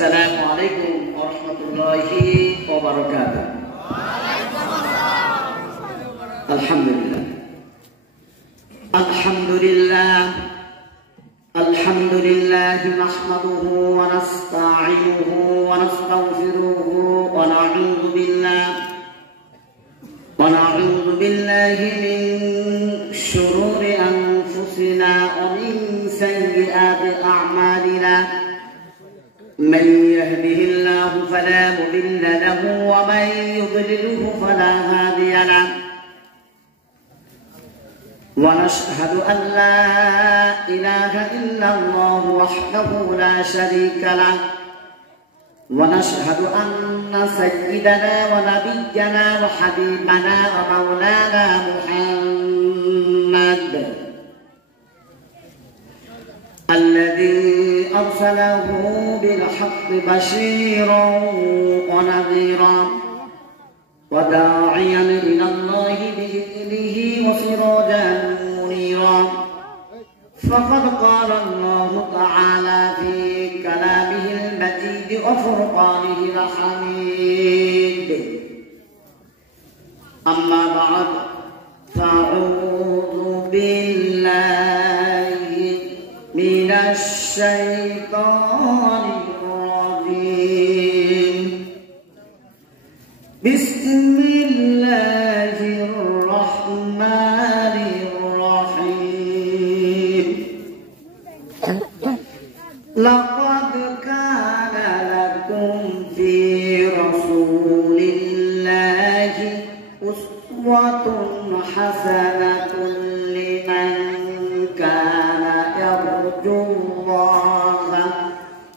আসসালামু আলাইকুম ওয়া রাহমাতুল্লাহি ওয়া বারাকাতুহু। আলহামদুলিল্লাহ আলহামদুলিল্লাহ আলহামদুলিল্লাহ নাহমাদুহু ওয়া নাস্তাঈনুহু ওয়া নাস্তাগফিরুহু ওয়া নাউযু বিল্লাহি মিন শুরুরি আনফুসিনা ওয়া মিন সাইয়্যাতি আ'মালিনা। من يهده الله فلا مضل له ومن يضلله فلا هادي له ونشهد أن لا إله إلا الله وحده لا شريك له ونشهد أن سيدنا ونبينا وحبيبنا ومولانا محمد الذي أرسله بالحق بشيرا ونذيرا وداعيا إلى الله بإذنه وسراجا منيرا. فقد قال الله تعالى في كلامه المجيد وفرقانه الحميد. أما بعد فأعوذ بالله من الشيطان الرجيم. بسم الله الرحمن الرحيم. لقد كان لكم في رسول الله أسوة حسنة لمن كان يرجو الله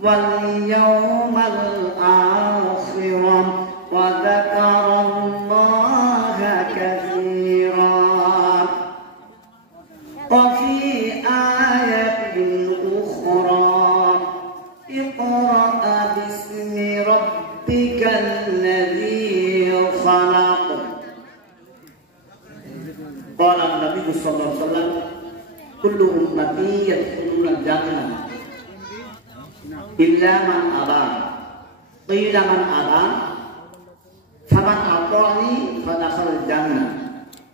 واليوم الآخر وذكر الله كثيرا. وفي آية أخرى اقرأ باسم ربك الذي خلق. قال النبي صلى الله عليه وسلم كل أمتي يدخلون الجنة إلا من أبى. قيل من أبى؟ فمن أطاعني فدخل الجنة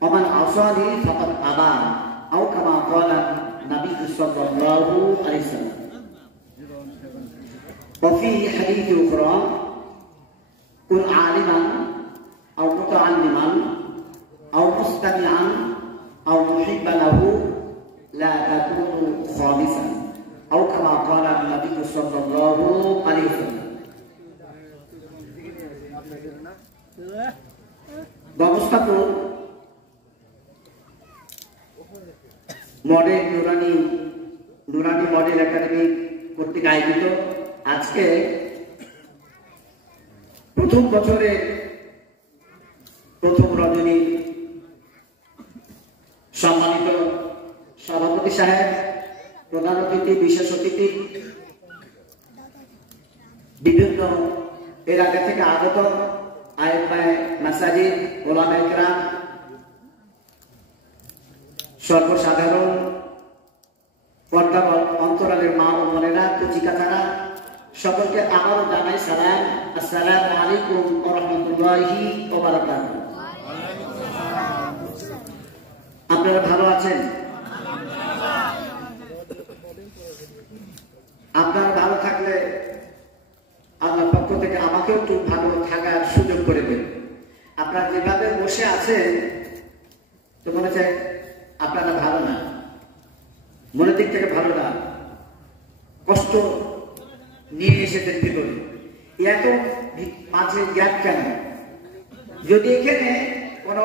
ومن عصاني فقد أبى أو كما قال النبي صلى الله عليه وسلم. وفي حديث أخرى كن عالما أو متعلما أو مستمعا أو محبا له لا تكون خالصا أو كما قال النبي صلى الله عليه وسلم. ব্যবস্থাপক মডেল নুরানি মডেল একাডেমি কর্তৃক আয়োজিত আজকে প্রথম বছরের প্রথম রজনী সম্মানিত সভাপতি সাহেব, প্রধান অতিথি, বিশেষ অতিথি, বিভিন্ন এলাকা থেকে আগত আইমায়ে মাসাজিদ, ওলামায়ে কেরাম, সর্বসাধারণ পর্দা অন্তরালের মা ও বোনেরা, কুচিকাচারা, সকলকে আবারও জানাই সালাম। আসসালামু আলাইকুম ওয়া রাহমাতুল্লাহি ওয়া বারাকাতুহু। আপনারা ভালো আছেন? আপনারা ভালো থাকলে আল্লাহর পক্ষ থেকে আমাকেও একটু ভালো থাকার সুযোগ করে দেন। আপনারা যেভাবে বসে আছেন তো মনে হচ্ছে আপনারা ভালো না, মনের দিক থেকে ভালো না, কষ্ট নিয়ে এসেছেন ভিতরে। এত মাঝে গ্যাপ কেন? যদি এখানে কোনো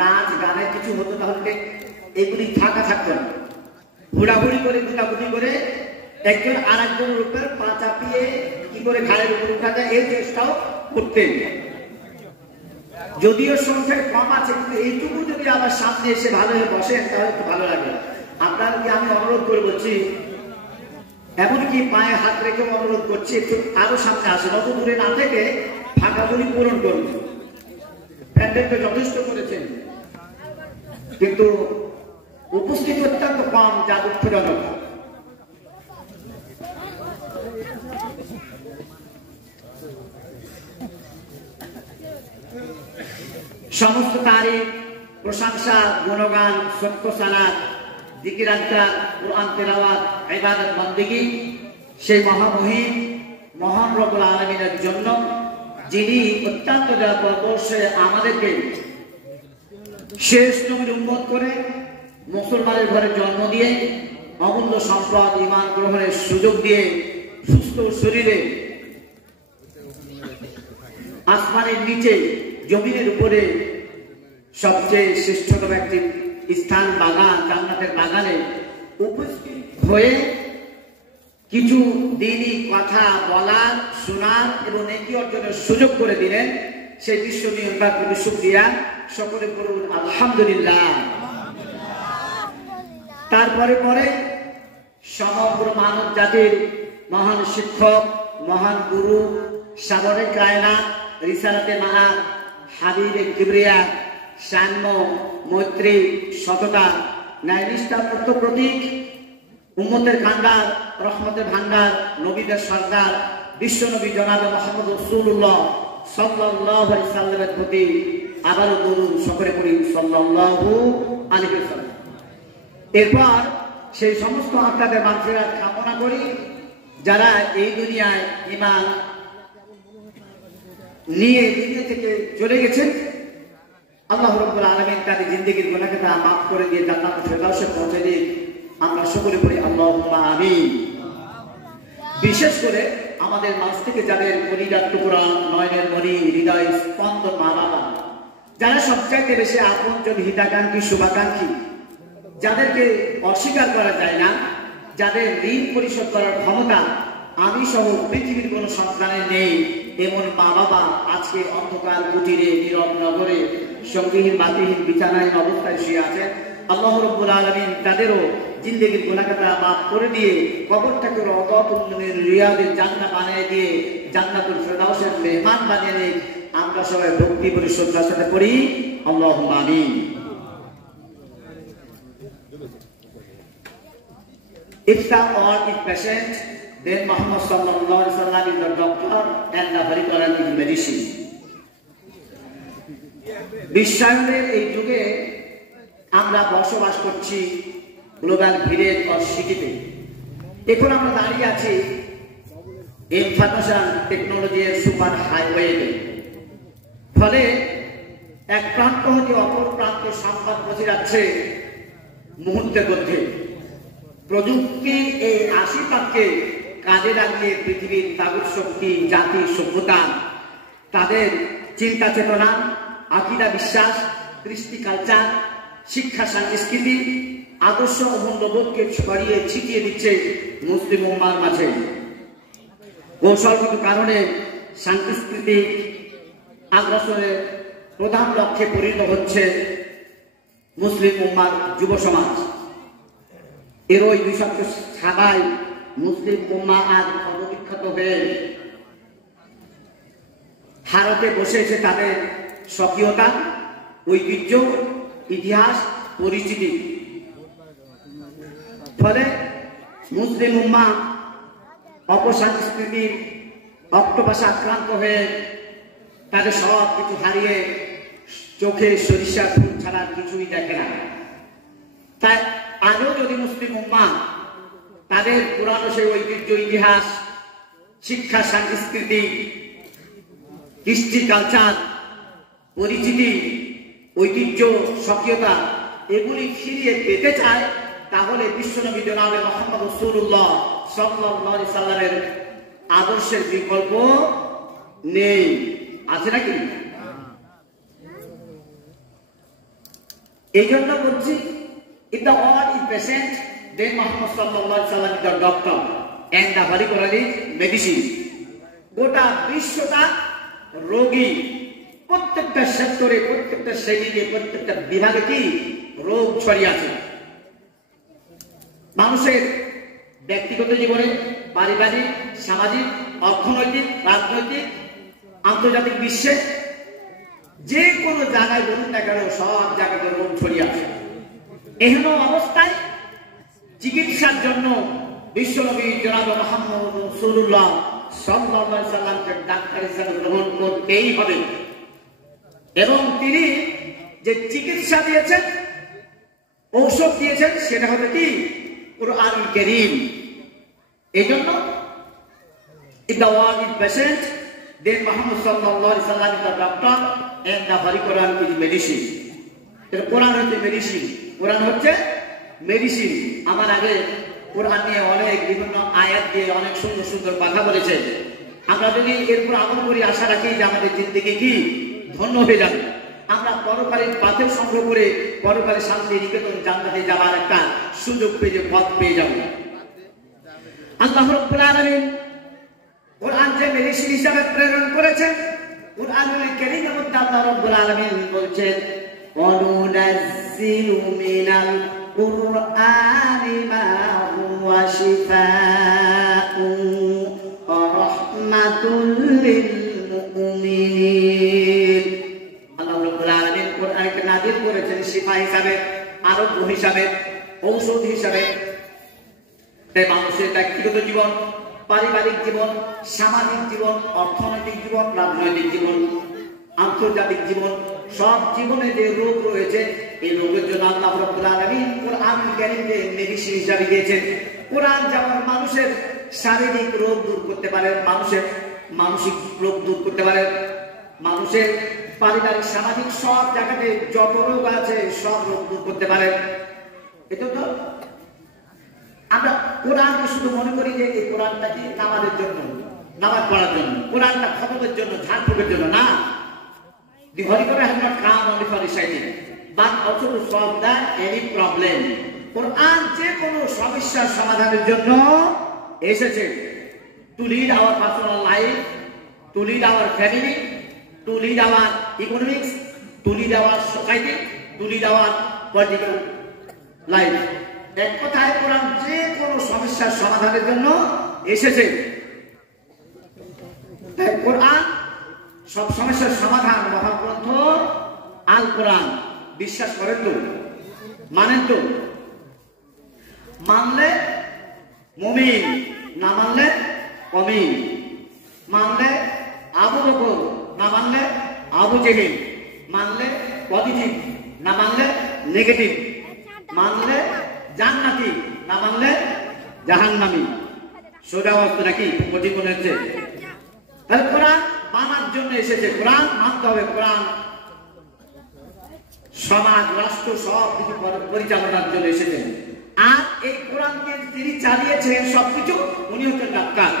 নাচ গানের কিছু হতো তাহলে এগুলি ফাঁকা থাকতো না। ঘোরাঘুরি করে ঘোরাঘুরি করে একজন আর একজনের উপর পা চাপিয়ে কি করে ঘাড়ের উপর উঠা যায় এই চেষ্টাও করতেন। যদিও সংখ্যা কম আছে কিন্তু এইটুকু যদি আমার সামনে এসে ভালো হয়ে বসেন তাহলে একটু ভালো লাগে। আপনাদেরকে আমি অনুরোধ করে বলছি, এমনকি পায়ে হাত রেখে অনুরোধ করছি একটু আরো সামনে আসেন, অত দূরে না থেকে ফাঁকাগুলি পূরণ করুন। প্যান্ডেল তো যথেষ্ট করেছেন কিন্তু উপস্থিত অত্যন্ত কম, যা দুঃখজনক। সমস্ত তারিফ, প্রশংসা, গুণগান, সত্য সালাত, জিকির আজকার, কোরআন তেলাওয়াত, ইবাদত বন্দেগী সেই মহামহিম মহান রব্বুল আলামিনের জন্য, যিনি অত্যন্ত দয়া পরবর্ষে আমাদেরকে শেষ নবীর উম্মত করে মুসলমানের ঘরে জন্ম দিয়ে অমূল্য সম্পদ ঈমান গ্রহণের সুযোগ দিয়ে সুস্থ শরীরে আসমানের নিচে জমিনের উপরে সবচেয়ে শ্রেষ্ঠতম একটি স্থান বাগান, জান্নাতের বাগানে উপস্থিত হয়ে কিছু দিনই কথা বলার, শোনার এবং নেকি অর্জনের সুযোগ করে দিলেন। সেই বিশ্ব নির্বাক প্রতি শুকরিয়া, সকলে করুন আলহামদুলিল্লাহ। তারপরে পরে সমগ্র মানব জাতির মহান শিক্ষক, মহান গুরু, সাগরে কায়নাত, রিসালাতে মাহাব, হাবিবে কিবরিয়া, সাম্য, মৈত্রী, সততা, ন্যায়নিষ্ঠার প্রতীক, উম্মতের কান্ডার, রহমতের ভান্ডার, নবীদের সর্দার, বিশ্ব নবী জনাবে মুহাম্মদ রাসূলুল্লাহ সাল্লাল্লাহু আলাইহি সাল্লামের প্রতি আবারও দরুদ সকলে পড়ি সাল্লাল্লাহু আলাইহি ওয়াসাল্লাম। এরপর সেই সমস্ত আত্মাদের মাগফিরাত কামনা করি যারা এই দুনিয়ায় ঈমান নিয়ে দুনিয়া থেকে চলে গেছেন। আল্লাহ রাব্বুল আলামিন তাদের জিন্দেগীর গুনাহকে মাফ করে দিয়ে জান্নাতুল ফেরদাউসে পৌঁছে দিন। আমরা সকলে বলি আল্লাহুম্মা আমিন। বিশেষ করে আমাদের মাঝ থেকে যাদের কলিজার টুকরা, নয়নের মণি, হৃদয় স্পন্দন মা বাবা, যারা সবচাইতে বেশি আপনজন, হিতাকাঙ্ক্ষী, শুভাকাঙ্ক্ষী, যাদেরকে অস্বীকার করা যায় না, যাদের ঋণ পরিশোধ করার ক্ষমতা আমি সহ পৃথিবীর কোন সন্তানের নেই, এমন মা বাবা আজকে অন্ধকার কুটিরে, নীরব নগরে, সঙ্গীহীন বাতিহীন বিছানায় অবস্থায় শুয়ে আছেন। আল্লাহ রাব্বুল আলামিন তাদেরও জিন্দেগীর গুনাহটা মাফ করে দিয়ে কবরটাকে রওযাতুল রিয়াদের জান্নাত বানিয়ে দিয়ে জান্নাতুল ফেরদাউসের মেহমান বানিয়ে নিক। আমরা সবাই ভক্তি করে শ্রদ্ধার সাথে পড়ি আল্লাহুম্মা আমিন। If the all is patient, then Muhammad sallallahu alaihi wasallam is the doctor and the Holy Quran is medicine. বিশ্বায়নের এই যুগে আমরা বসবাস করছি গ্লোবাল ভিলেজ অর সিটিতে। এখন আমরা দাঁড়িয়ে আছি ইনফরমেশন টেকনোলজির সুপার হাইওয়েতে। ফলে এক প্রান্ত হতে অপর প্রান্তে সংবাদ পৌঁছে যাচ্ছে মুহূর্তের মধ্যে। প্রযুক্তির এই আশীর্বাদকে কাজে লাগিয়ে পৃথিবীর তাগুত শক্তি, জাতি, সভ্যতা, তাদের চিন্তা চেতনা, আকীদা, বিশ্বাস, কৃষ্টি, কালচার, শিক্ষা, সংস্কৃতি, আদর্শ ও মূল্যবোধকে ছড়িয়ে ছিটিয়ে দিচ্ছে মুসলিম উম্মার মাঝে। কৌশলগত কারণে সাংস্কৃতিক আগ্রাসনের প্রধান লক্ষ্যে পরিণত হচ্ছে মুসলিম উম্মার যুব সমাজ। এর ওই বিষাক্ত ছাবায় মুসলিম উম্মাহ আজ সর্ববিখ্যাত হয়ে ভারতে বসে এসে তাদের স্বকীয়তা, ঐতিহ্য, ইতিহাস, পরিচিতি। ফলে মুসলিম উম্মাহ অপসংস্কৃতির অক্টোপাসে আক্রান্ত হয়ে তাদের সব কিছু হারিয়ে চোখে সরিষা ফুল ছাড়া কিছুই দেখে না। তাই আজও যদি মুসলিম উম্মাহ তাদের পুরানো সেই ঐতিহ্য, ইতিহাস, শিক্ষা, সংস্কৃতি, কৃষ্টি, কালচার, পরিচিতি, ঐতিহ্য, স্বকীয়তা এগুলি ফিরিয়ে পেতে চায়, তাহলে বিশ্বনবী জনাবে মুহাম্মদ রাসূলুল্লাহ সাল্লাল্লাহু আলাইহি সাল্লামের আদর্শের বিকল্প নেই। আছে নাকি? এই জন্য বলছি, if the world is patient, then Muhammad sallallahu alaihi wasallam is the doctor and the Holy Quran is medicine. গোটা বিশ্বটা রোগী, প্রত্যেকটা সেক্টরে, প্রত্যেকটা শ্রেণীতে, প্রত্যেকটা বিভাগে কি রোগ ছড়িয়ে আছে। মানুষের ব্যক্তিগত জীবনে, পারিবারিক, সামাজিক, অর্থনৈতিক, রাজনৈতিক, আন্তর্জাতিক বিশ্বে যে কোনো জায়গায় বলুন না কেন, সব জায়গাতে রোগ ছড়িয়ে আছে। এহেন অবস্থায় চিকিৎসার জন্য বিশ্বনবী জনাব মুহাম্মদ রাসূলুল্লাহ সাল্লাল্লাহু আলাইহি সাল্লামকে ডাক্তার হিসেবে গ্রহণ করতেই হবে। এবং তিনি যে চিকিৎসা দিয়েছেন, ঔষধ দিয়েছেন, সেটা হবে কি? কুরআনুল কারীম। এই জন্য if the world is patient, then Muhammad sallallahu alaihi wasallam is the doctor and the Holy Quran is medicine. কোরআন হচ্ছে মেডিসিন, কোরআন হচ্ছে মেডিসিন। আমার আগে কোরআন নিয়ে অনেক বিভিন্ন আয়াত দিয়ে অনেক সুন্দর সুন্দর কথা বলেছে। আমরা যদি এরপর আমল করি, আশা রাখি যে আমাদের জিন্দেগি কি ধন্য হয়ে যাবে। আমরা পরকালীন পাথর সংগ্রহ করে পরকালে শান্তি নিকেতন জান্নাতে যাওয়ার একটা সুযোগ পেয়ে, পথ পেয়ে যাব। আল্লাহ রাব্বুল আলামিন কোরআন যে মেডিসিন হিসাবে প্রেরণ করেছেন, কুরআনুল কারীমের মধ্যে আল্লাহ রাব্বুল আলামিন বলছেন, وَنُنَزِّلُ مِنَ الْقُرْآنِ مَا هُوَ شِفَاءٌ وَرَحْمَةٌ لِلْمُؤْمِنِينَ। আল্লাহ রাব্বুল আলামিন কোরআনকে নাযিল করেছেন শিফা হিসাবে, আরোগ্য হিসাবে, ঔষধ হিসাবে। তাই মানুষের ব্যক্তিগত জীবন, পারিবারিক জীবন, সামাজিক জীবন, অর্থনৈতিক জীবন, রাজনৈতিক জীবন, আন্তর্জাতিক জীবন, সব জীবনে যে রোগ রয়েছে, এই রোগের জন্য আল্লাহ রাব্বুল আলামিন কোরআনুল কারীমকে মেডিসিন হিসেবে দিয়েছেন। কোরআন যেমন মানুষের শারীরিক রোগ দূর করতে পারে, মানুষের মানসিক রোগ দূর করতে পারে, মানুষের পারিবারিক সামাজিক সব জায়গাতে যত রোগ আছে সব রোগ দূর করতে পারে। এটা তো আমরা কোরআনকে শুধু মনে করি যে এই কোরআনটা কি নামাজের জন্য, নামাজ পড়ার জন্য, কোরআনটা খতমের জন্য, ঝাড়ফুঁকের জন্য না। The Holy Quran has not come only for reciting, but also to solve any problem. কোরআন যে কোনো সমস্যার সমাধানের জন্য এসেছে। To lead our personal life, to lead our family, to lead our economics, to lead our society, to lead our political life. এক কথায় কোরআন যে কোনো সমস্যার সমাধানের জন্য এসেছে। তাই কোরআন সব সমস্যার সমাধান। মহাগ্রন্থ আল কোরআন বিশ্বাস করেন তো, মানেন তো? মানলে মুমিন, না মানলে অমিন। মানলে আবু বকর, না মানলে আবু জেহেল। মানলে পজিটিভ, না মানলে নেগেটিভ। মানলে জান্নাতি, না মানলে জাহান্নামী। সোজা অর্থ নাকি কঠিন মনে হচ্ছে? তাহলে কোরআন মানার জন্য এসেছে, কোরআন মানতে হবে। কোরআন সমাজ, রাষ্ট্র সব কিছু পরিচালনার জন্য এসেছেন। আর এই কোরআনকে যিনি চালিয়েছেন সবকিছু, উনি হচ্ছেন ডাক্তার,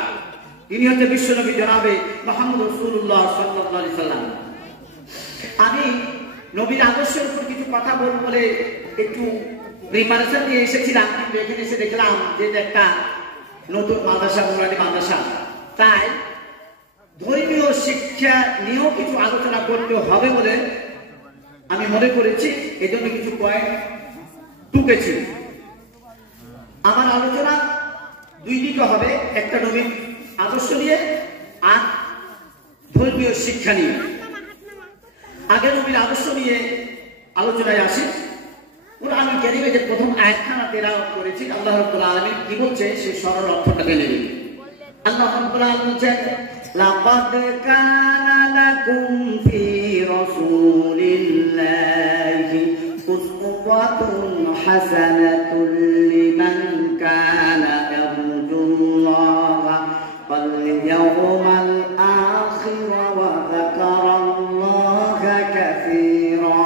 তিনি হচ্ছে বিশ্বনবী জনাবে মুহাম্মদ রাসূলুল্লাহ সাল্লাল্লাহু আলাইহি সাল্লাম। আমি নবীর আদর্শের উপর কিছু কথা বলবো বলে একটু প্রিপারেশন নিয়ে এসেছিলাম, কিন্তু এখানে এসে দেখলাম যে এটা একটা নতুন মাদ্রাসা, নুরানি মাদ্রাসা। তাই ধর্মীয় শিক্ষা নিয়েও কিছু আলোচনা করতে হবে বলে আমি মনে করেছি, এই জন্য কিছু পয়েন্ট টুকেছি। আমার আলোচনা দুই দিকে হবে, একটা নবীর আদর্শ নিয়ে আর ধর্মীয় শিক্ষা নিয়ে। আগে নবীর আদর্শ নিয়ে আলোচনায় আসি। কুরআনুল কারীমে যে প্রথম আয়াতখানা তেলাওয়াত করেছি, আল্লাহ রাব্বুল আলামিন কি বলছে সেই সরল অর্থটা জেনে নিন। আল্লাহ রাব্বুল আলামিন বলছেন, লাকাদ কানা লাকুম ফি রাসূলিল্লাহি উসওয়াতুন হাসানাতুন লিমান কানা ইয়ারজুল্লাহা ওয়াল ইয়াওমাল আখির ওয়া যাকারাল্লাহা কাসীরা।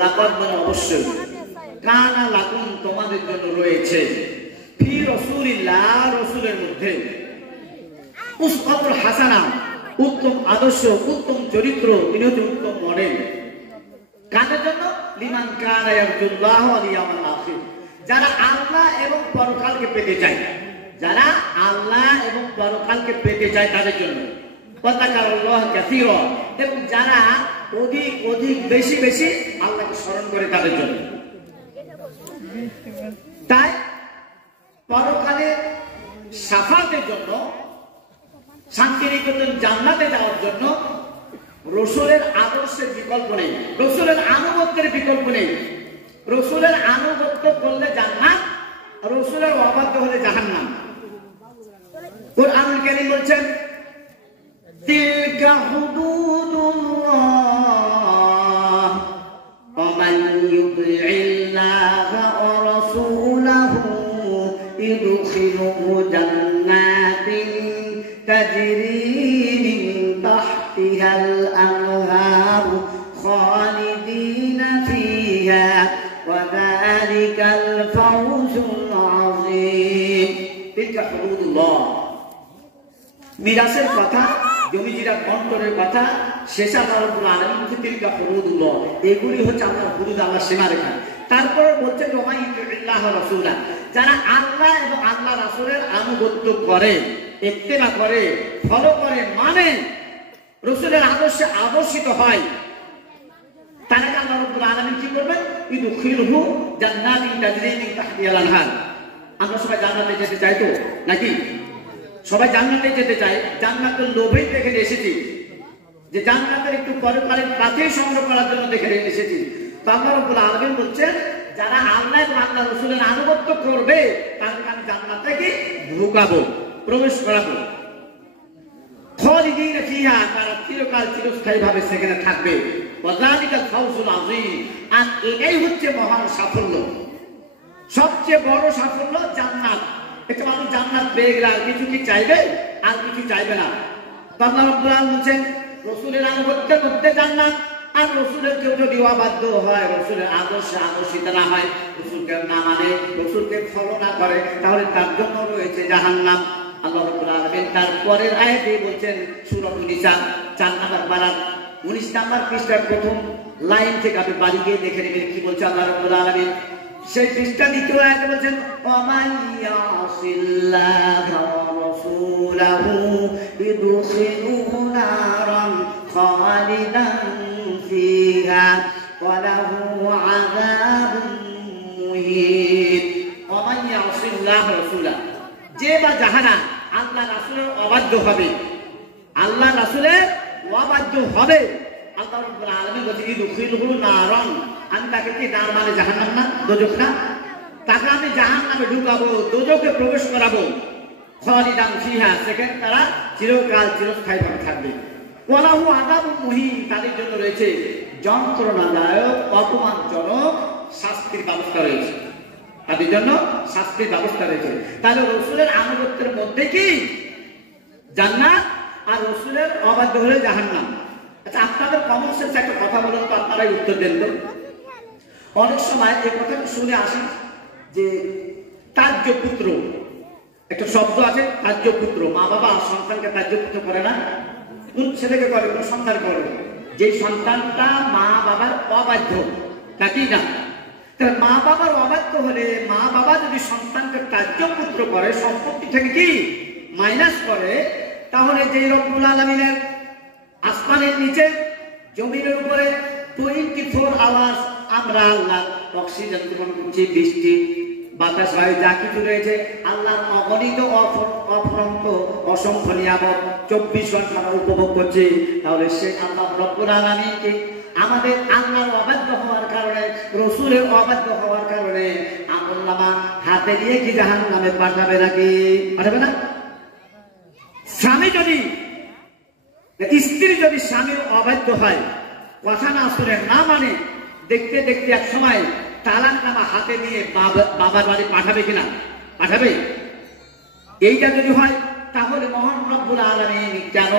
লাকাদ মানে অবশ্যই, কানা লাকুম তোমাদের জন্য রয়েছে, ফি রাসূলিল্লাহ রাসূলের মধ্যে, উসওয়াতুল হাসানা উত্তম আদর্শ, উত্তম চরিত্র, তিনি হচ্ছেন উত্তম মডেল। কাদের জন্য? লিমান কানা ইয়ারজুল্লাহ ওয়াল ইয়াওমাল আখির, যারা আল্লাহ এবং পরকালকে পেতে চায়, যারা আল্লাহ এবং পরকালকে পেতে চায় তাদের জন্য। ওয়া যাকারাল্লাহ কাসীরা, এবং যারা অধিক অধিক বেশি বেশি আল্লাহকে স্মরণ করে তাদের জন্য। তাই পরকালে শাফাতের জন্য, শান্তিনিকেতন জান্নাতে যাওয়ার জন্য রাসূলের আদর্শের বিকল্প নেই, রাসূলের আনুগত্যের বিকল্প নেই। রাসূলের আনুগত্য করলে জান্নাত, রাসূলের অবাধ্য হলে জাহান্নাম। কুরআনুল কারীম বলছেন, তিলকা হুদুদুল্লাহ মিরাসের কথা, জমি জিরা বন্টনের কথা, শেষ আল্লাহ রাব্বুল আলামিন বলছে তিলকা হুদুদুল্লাহ, এগুলি হচ্ছে আল্লাহর হুদুদ, আল্লাহর সীমারেখা। তারপর বলছে ওমাই ইউতিল্লাহ ওয়া রাসূলা, যারা আল্লাহ এবং আল্লাহ রাসূলের আনুগত্য করে, ইত্তেবা করে, ফলো করে, মানে রাসূলের আদর্শে আদর্শিত হয়, তারাকে আল্লাহ রাব্বুল আলামিন কি করবেন? ইদখিলহু জান্নাতিন তাজরি মিন তাহতিহাল আনহার। আমরা সবাই জান্নাতে যেতে চাই তো নাকি? সবাই জান্নাতে যেতে চায়, জান্নাতের লোভেই দেখে এসেছি, যে জান্নাতের একটু পরকালীন প্রাথমিক সংগ্রহ করার জন্য দেখে এসেছি। তো আল্লাহ রাব্বুল আলামিন বলছেন যারা আল্লাহ এবং আল্লাহ রাসূলের আনুগত্য করবে তাদেরকে আমি জান্নাতে কি ঢুকাবো, প্রবেশ করাবো। খালিদিনা ফিহা, তারা চিরকাল চিরস্থায়ী ভাবে সেখানে থাকবে। ওয়াযালিকাল ফাওজুল আযীম, আর এটাই হচ্ছে মহান সাফল্য, সবচেয়ে বড় সাফল্য জান্নাত। একটা মানুষ জান্নাত পেয়ে গেলে আর কিছু কি চাইবে? আর কিছু চাইবে না। আল্লাহ রাব্বুল আলামিন বলেন রাসূলের আনুগত্যের মধ্যে জান্নাত, আর রাসূলের কেউ যদি অবাধ্য হয়, রাসূলের আদর্শে আদর্শিত না হয়, রাসূলকে না মানে, রাসূলকে ফলো না করে, তাহলে তার জন্য রয়েছে জাহান্নাম। আল্লাহ রাব্বুল আলামিন তারপরের আয়াতে বলছেন সূরাতুন নিসা 4 নম্বর পারা 19 নম্বর পৃষ্ঠার প্রথম লাইন থেকে আপনি বাড়ি গিয়ে দেখে নেবেন কি বলছে আল্লাহ রাব্বুল আলামিন। সেই পৃষ্ঠা দ্বিতীয় আয়াতে বলছেন ওয়ামান ইয়াসিল্লাহা ওয়া রাসূলাহু ইদখিলহু নারান খালিদান ফিহা ওয়া লাহু আযাবুন মুহিন। ওয়ামান ইয়াসিল্লাহা ওয়া রাসূলাহু, যে বা যাহারা আল্লাহ রাসূলের অবাধ্য হবে, আল্লাহ রাসূলের অবাধ্য হবে, আল্লাহ রাব্বুল আলামিন বলেন ইদখিলহু নারান, আমি তাকে কি নার মানে জাহান্নাম না, দোজখ না, তাকে আমি জাহান্নামে ঢুকাবো, দোজখে প্রবেশ করাবো। খালিদান ফিহা, সেখানে তারা চিরকাল চিরস্থায়ী ভাবে থাকবে। ওয়া লাহু আযাবুন মুহিন, তাদের জন্য রয়েছে যন্ত্রণাদায়ক অপমানজনক শাস্তির ব্যবস্থা রয়েছে, তাদের জন্য শাস্তির ব্যবস্থা রয়েছে। তাহলে রাসূলের আনুগত্যের মধ্যে কি জান্নাত, আর রাসূলের অবাধ্য হলে জাহান্নাম। আচ্ছা, আপনাদের কমন সেন্স একটা কথা বলুন তো, আপনারাই উত্তর দেন তো। অনেক সময় এই কথাটা শুনে আসি যে তাজ্যপুত্র, একটা শব্দ আছে তাজ্যপুত্র, মা বাবা সন্তানকে তাজ্যপুত্র করে না, কোন ছেলেকে করে, কোন সন্তান করে, যে সন্তানটা মা বাবার অবাধ্য তাকেই না। মা বাবার অবাধ্য হলে, মা বাবা যদি সন্তানকে তাজ্যপুত্র করে, সম্পত্তি থেকে কি মাইনাস করে, তাহলে যে রব্বুল আলামিনের আসমানের নিচে জমিনের উপরে 24 আওয়ার্স আমরা আল্লাহ অক্সিজেন গ্রহণ করছি, বৃষ্টি বাতাস বায়ু যা কিছু রয়েছে আল্লাহর অগণিত অফরন্ত অসংখ্য নিয়ামত 24 ঘন্টা উপভোগ করছি। তাহলে সে আল্লাহ রব্বুল আলামিনকে আমাদের আল্লাহর অবাধ্য হওয়ার কারণে, রাসূলের অবাধ্য হওয়ার কারণে আমলনামা হাতে নিয়ে কি জাহান্নামে পাঠাবে নাকি? পাঠাবে না। স্বামী যদি, স্ত্রী যদি স্বামীর অবাধ্য হয়, কথা না শুনে না মানে, দেখতে দেখতে এক সময় তালাকনামা হাতে নিয়ে বাবার বাড়ি পাঠাবে কিনা? পাঠাবে। এইটা যদি হয় তাহলে মহান রব্বুল আলামিন কেন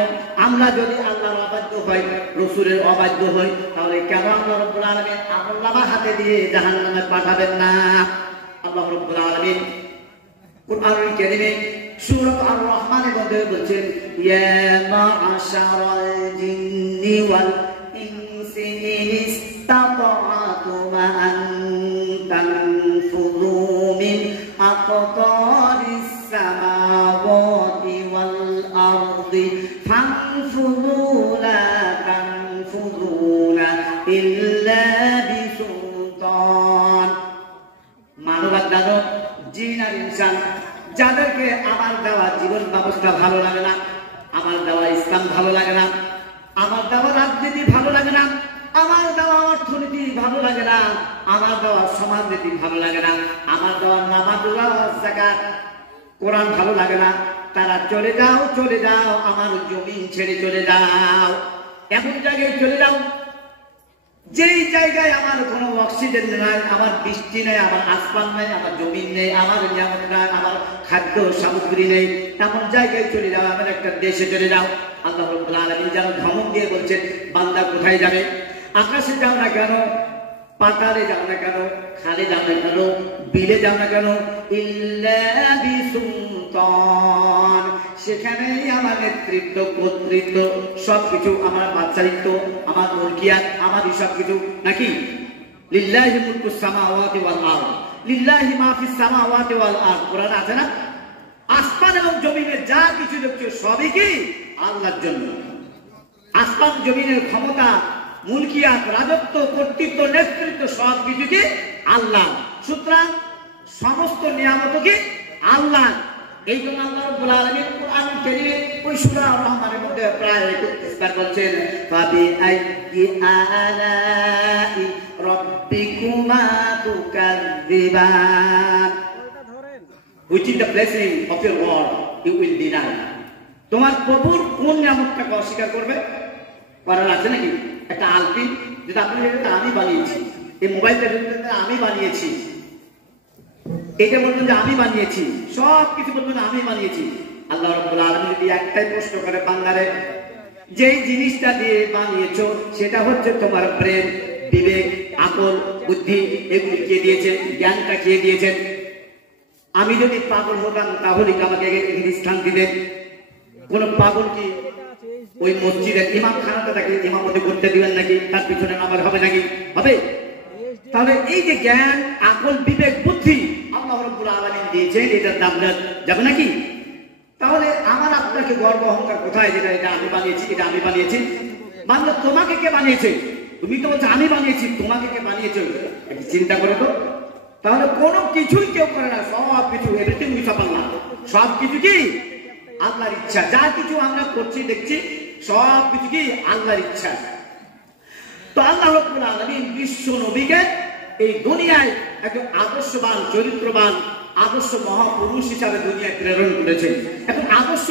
আমরা যদি আল্লাহর অবাধ্য হই, রাসূলের অবাধ্য হই, তাহলে কেন আল্লাহ রব্বুল আলামিন আমলনামা হাতে দিয়ে জাহান্নামে পাঠাবেন না? আল্লাহ রব্বুল আলামিন কুরআনুল কারীমে সূরা আর-রহমানের মধ্যে বলেন ইয়া মা'আশারাল জিন্নি ওয়াল ইনসি ইস্তাতা'তুম আন তানফুযু মিন আকতারিস সামাওয়াতি ওয়াল আরদি ফানফুযু লা তানফুযুনা ইল্লা বিসুলতান। মানব দানব, জিন আর ইনসান, যাদেরকে আমার দেওয়া জীবন ব্যবস্থা ভালো লাগে না, আমার দেওয়া ইসলাম ভালো লাগে না, আমার দেওয়া রাজনীতি ভালো লাগে না, আমার দেওয়া অর্থনীতি ভালো লাগে না, আমার দেওয়া সমাজনীতি ভালো লাগে না, আমার দেওয়া নামাজ যাকাত কোরআন ভালো লাগে না, তারা চলে যাও, চলে যাও, আমার জমিন ছেড়ে চলে যাও, এমন জায়গায় চলে যাও যেই জায়গায় আমার কোনো অক্সিজেন নাই, আমার বৃষ্টি নেই, আমার আসমান নেই, আমার জমিন নেই, আমার নিয়ামত নাই, আমার খাদ্য সামগ্রী নেই, এমন জায়গায় চলে যাও, আমার একটা দেশে চলে যাও। আল্লাহ রাব্বুল আলামিন যেন ধমক দিয়ে বলছেন বান্দা কোথায় যাবে? আকাশে যাও না কেন, পাতালে যাও না কেন, খালে যাও না কেন, বিলে যাও না কেন, ইল্লা বিসুলতান, সেখানেই আমার নেতৃত্ব, কর্তৃত্ব, সবকিছু, আমার বাচ্চারিত্ব, আমার মুলকিয়াত, আমারই সবকিছু নাকি। লিল্লাহি মুলকুস সামাওয়াতি ওয়াল আরদ, লিল্লাহি মা ফিস সামাওয়াতি ওয়াল আরদ, কোরআন আছে না? আসমান এবং জমিনের যা কিছু দেখছো সবই কি আল্লাহর জন্য। আসমান জমিনের ক্ষমতা, মুলকিয়াত, রাজত্ব, কর্তৃত্ব, নেতৃত্ব সবকিছু কি আল্লাহ। সুতরাং সমস্ত নিয়ামত কি আল্লাহ। এই জন্য আল্লাহ রাব্বুল আলামিন কোরআন কারীমে ওই সূরা আর-রহমানের মধ্যে প্রায় 31 বার বলছেন, ফাবি আইয়ি আলাই রাব্বিকুমা তুকাযযিবান, which is the blessing of your Lord you will deny। তোমার প্রভুর কোন নিয়ামতটাকে অস্বীকার করবে? করার আছে নাকি? একটা আলপি যেটা আপনি এটা আমি বানিয়েছি, এই মোবাইলটা আমি বানিয়েছি, এটা বলবেন যে আমি বানিয়েছি, সব কিছু বলবেন আমি বানিয়েছি। আল্লাহ রাব্বুল আলামিন যদি একটাই প্রশ্ন করে বান্দারে, যেই জিনিসটা দিয়ে বানিয়েছো সেটা হচ্ছে তোমার ব্রেন, বিবেক, আকল, বুদ্ধি, এগুলি কে দিয়েছেন? জ্ঞানটা কে দিয়েছেন? আমি যদি পাগল হতাম তাহলে কি আমাকে স্থান দিতেন? কোন পাগল কি ওই মসজিদের ইমাম খানাতে তাকে ইমামতি করতে দিবেন নাকি? তার পিছনে নামাজ হবে নাকি? হবে? তাহলে এই যে জ্ঞান, আকল, বিবেক, বুদ্ধি আল্লাহ রাব্বুল আলামিন দিয়েছেন, এটার দাম যাবে নাকি? তাহলে আমার আপনাকে গর্ব অহংকার কোথায়? যেটা এটা আমি বানিয়েছি, এটা আমি বানিয়েছি। বান্দা তোমাকে কে বানিয়েছে? তুমি তো বলছো আমি বানিয়েছি, তোমাকে কে বানিয়েছে? চিন্তা করে তো। তাহলে কোনো কিছুই কেউ করে না, সব কিছু এভরিথিং উইথ আল্লাহ, সব কিছু কি আল্লাহর ইচ্ছা। যা কিছু আমরা করছি দেখছি সব কিছু কি আল্লাহর ইচ্ছা। তো আল্লাহ রাব্বুল আলামিন বিশ্ব নবীকে এই দুনিয়ায় একজন আদর্শবান, চরিত্রবান, আদর্শ মহাপুরুষ হিসাবে দুনিয়ায় প্রেরণ করেছেন। এখন আদর্শ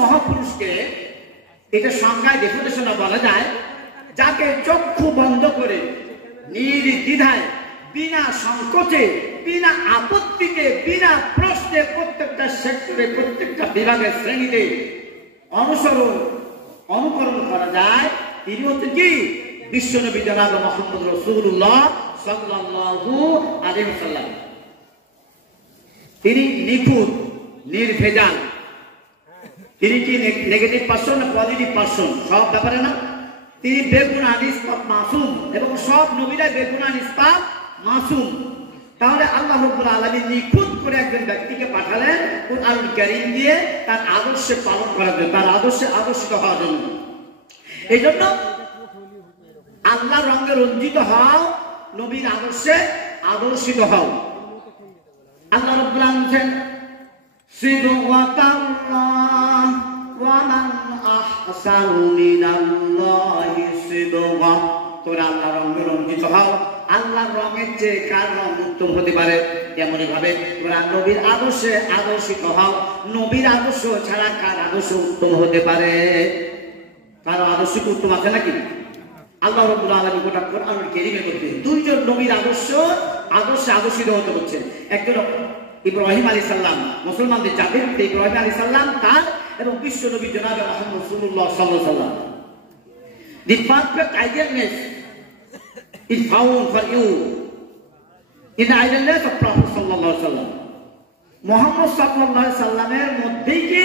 মহাপুরুষকে এটা সংজ্ঞায় ডেফিনেশনে বলা যায়, যাকে চক্ষু বন্ধ করে নির্দ্বিধায়, বিনা সংকোচে, বিনা আপত্তিতে, বিনা প্রশ্নে প্রত্যেকটা সেক্টরে, প্রত্যেকটা বিভাগের শ্রেণীতে অনুকরণ করা যায়। তিনি হচ্ছেন কি বিশ্বনবী জনাব মুহাম্মদ রাসূলুল্লাহ সাল্লাল্লাহু আলাইহি ওয়াসাল্লাম। তিনি নিখুঁত, নির্ভেজাল। তিনি কি নেগেটিভ পারসন না পজিটিভ পারসন? সব ব্যাপারে না। তিনি বেগুনা নিষ্পাপ মাসুম, এবং সব নবীরা বেগুনা নিষ্পাপ মাসুম। তাহলে আল্লাহ রাব্বুল আলামিন নিখুঁত করে একজন ব্যক্তিকে পাঠালেন কুরআনুল কারীম দিয়ে তার আদর্শে পালন করার জন্য, তার আদর্শে আদর্শিত হওয়ার জন্য। এই জন্য আল্লাহর রঙে রঞ্জিত হও, নবীর আদর্শে আদর্শিত হও। আল্লাহ রাব্বুল আলামিন সিদওয়াতাল্লাহ ওয়া মান আহসানু মিনাল্লাহি সিদওয়া। তোমরা আল্লাহর রঙে রঞ্জিত হও। আল্লাহর রঙের চেয়ে কার রং উত্তম হতে পারে? তেমনি ভাবে তোমরা নবীর আদর্শে আদর্শিত হও। নবীর আদর্শ ছাড়া কার আদর্শ উত্তম হতে পারে? কারো আদর্শ উত্তম আছে নাকি? আল্লাহ রাব্বুল আলামিন গোটা কোরআনুল কারীমের মধ্যে দুইজন নবীর আদর্শে আদর্শিত হতে হচ্ছে। একজন ইব্রাহিম আলাইহিস সালাম, মুসলমানদের জাতির ইব্রাহিম আলাইহিস সালাম তার, এবং বিশ্ব নবী জনাব মুহাম্মদ রাসূলুল্লাহ সাল্লাল্লাহু আলাইহি ওয়াসাল্লাম। The perfect idealness is found for you in the idealness of Prophet sallallahu alaihi wasallam. Muhammad সাল্লাল্লাহু আলাইহি সাল্লামের মধ্যেই কি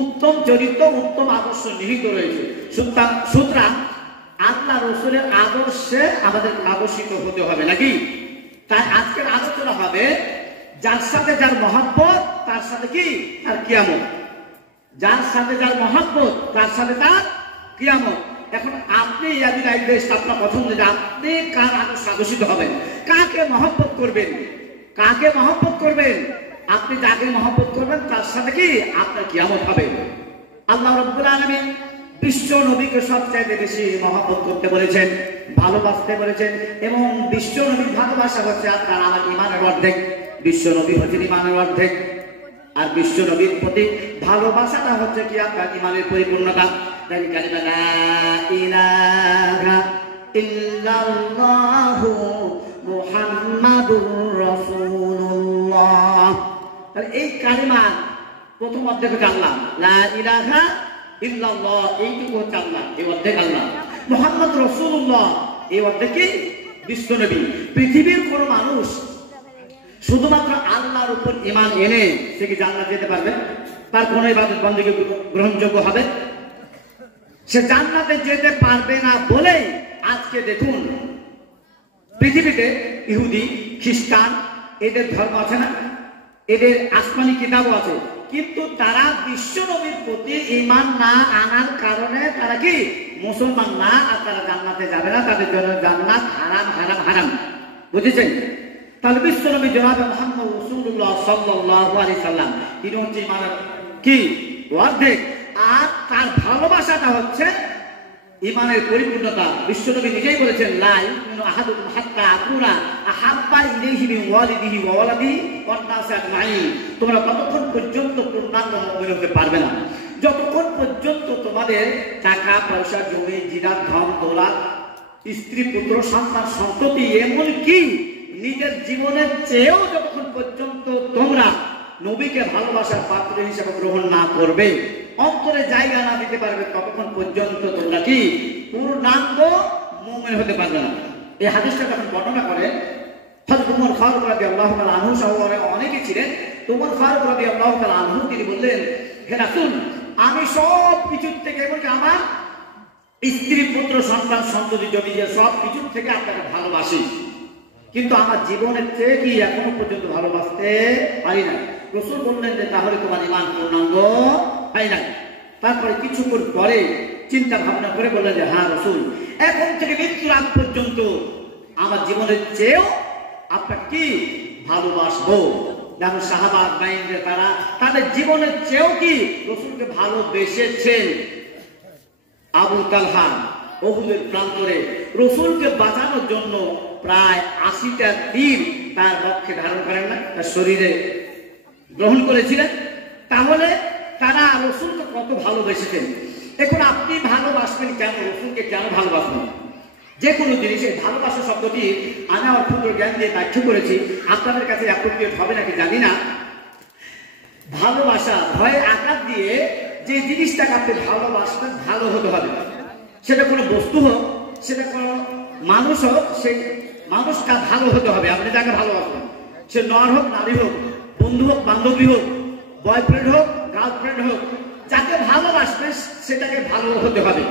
উত্তম চরিত্র, উত্তম আদর্শ নিহিত রয়েছে। সুতরাং আল্লাহ রাসূলের আদর্শে আমাদের আদর্শিত হতে হবে নাকি? তাই আজকের আলোচনা হবে যার সাথে যার মহব্বত তার সাথে কি তার কিয়ামত। যার সাথে যার মহব্বত তার সাথে তার কিয়ামত। এখন আপনি আপনার পছন্দ যে আপনি কার আদর্শ আদর্শিত হবেন, কাকে মহব্বত করবেন, কাকে মহব্বত করবেন। আপনি যাকে মহব্বত করবেন তার সাথে কি আপনার কিয়ামত হবে। আল্লাহ রাব্বুল আলামিন বিশ্ব নবীকে সবচাইতে বেশি মহব্বত করতে বলেছেন, ভালোবাসতে বলেছেন, এবং বিশ্ব নবীর ভালোবাসা হচ্ছে আপনার আমার ইমানের অর্ধেক। বিশ্ব নবী হচ্ছেন ইমানের অর্ধেক, আর বিশ্ব নবীর প্রতি ভালোবাসাটা হচ্ছে কি আপনার ইমানের পরিপূর্ণতা। তাই কালিমা লা ইলাহা ইল্লাল্লাহু মুহাম্মাদুর রাসূলুল্লাহ। তাহলে এই কালিমা প্রথম অর্ধেক হচ্ছে আল্লাহ, লা ইলাহা ইল্লাল্লাহ, এইটুকু হচ্ছে আল্লাহ, এই অর্ধেক আল্লাহ। মুহাম্মদ রাসূলুল্লাহ, এই অর্ধেক কি বিশ্ব নবী। পৃথিবীর কোন মানুষ শুধুমাত্র আল্লাহর উপর ঈমান এনে সে কি জান্নাত যেতে পারবে? তার কোন ইবাদত বন্দেগী গ্রহণযোগ্য হবে? সে জান্নাতে যেতে পারবে না বলেই আজকে দেখুন পৃথিবীতে ইহুদি, খ্রিস্টান এদের ধর্ম আছে না, এদের আসমানি কিতাবও আছে, কিন্তু তারা বিশ্ব নবীর প্রতি ঈমান না আনার কারণে তারা কি মুসলমান না, আর তারা জান্নাতে যাবে না, তাদের জন্য জান্নাত হারাম হারাম হারাম। বুঝেছেন? তাহলে বিশ্ব নবী জনাবে মুহাম্মদ রাসূলুল্লাহ সাল্লাল্লাহু আলাইহি সাল্লাম তিনি হচ্ছে ঈমানের কি অর্ধেক, আর তার ভালোবাসাটা হচ্ছে ঈমানের পরিপূর্ণতা। বিশ্বনবী নিজেই বলেছেন লা ইউমিনু আহাদুকুম হাত্তা আকুনা আহাব্বা ইলাইহি মিন ওয়ালিদিহি ওয়া ওয়ালাদিহি ওয়ান নাসি আজমাইন। তোমরা ততক্ষণ পর্যন্ত পূর্ণাঙ্গ মুমিন হতে পারবে না যতক্ষণ পর্যন্ত তোমাদের টাকা পয়সা, জমি জিরাত, ধন দৌলত, স্ত্রী পুত্র সন্তান সন্ততি, এমনকি নিজের জীবনের চেয়েও যতক্ষণ পর্যন্ত তোমরা নবীকে ভালোবাসার পাত্র হিসেবে গ্রহণ না করবে, অন্তরে জায়গা না দিতে পারবে, ততক্ষণ পর্যন্ত তোমরা কি পূর্ণাঙ্গ মুমিন হতে পারবে না। এই হাদিসটা যখন বর্ণনা করে হযরত ওমর ফারুক রাদিয়াল্লাহু তাআলা আনহু সহ অনেকে ছিলেন, ওমর ফারুক রাদিয়াল্লাহু তাআলা আনহু তিনি বললেন, হে রাসূল, আমি সব কিছুর থেকে এমনকি আমার স্ত্রী পুত্র সন্তান সন্ততি জমি সব কিছুর থেকে আপনাকে ভালোবাসি, কিন্তু আমার জীবনের চেয়ে কি এখনো পর্যন্ত ভালোবাসতে পারি না। রাসূল বললেন যে তাহলে তোমার ঈমান পূর্ণাঙ্গ হয় না। তারপরে কিছুক্ষণ পরে চিন্তা ভাবনা করে বললেন যে হ্যাঁ রাসূল, এখন থেকে মৃত্যুর আগ পর্যন্ত আমার জীবনের চেয়েও আপনাকে কি ভালোবাসবো। যেমন সাহাবা বাইনদের তারা তাদের জীবনের চেয়েও কি রাসূলকে ভালোবেসেছেন। আবু তালহা উহুদের প্রান্তরে রাসূলকে বাঁচানোর জন্য প্রায় 80টা তীর তার বক্ষে ধারণ করেন না, তার শরীরে গ্রহণ করেছিলেন। তাহলে তারা রাসূলকে কত ভালোবেসেছেন। এখন আপনি ভালোবাসবেন কেন, রাসূলকে কেন ভালোবাসবেন? যে কোনো জিনিসে ভালোবাসা শব্দটি আমি আমার ক্ষুদ্র জ্ঞান দিয়ে ব্যাখ্যা করেছি, আপনাদের কাছে অ্যাপ্রোপ্রিয়েট হবে নাকি জানি না। ভালোবাসা ভয়ে আঘাত দিয়ে যে জিনিসটাকে আপনি ভালোবাসবেন ভালো হতে হবে, সেটা কোনো বস্তু হোক, সেটা কোনো মানুষ হোক, সেই মানুষটা ভালো হতে হবে। আপনি যাকে ভালোবাসবেন, সে নর হোক নারী হোক, বন্ধু হোক বান্ধবী হোক, বয়ফ্রেন্ড হোক গার্লফ্রেন্ড হোক, যাকে ভালোবাসবে সেটাকে ভালো হতে হবে।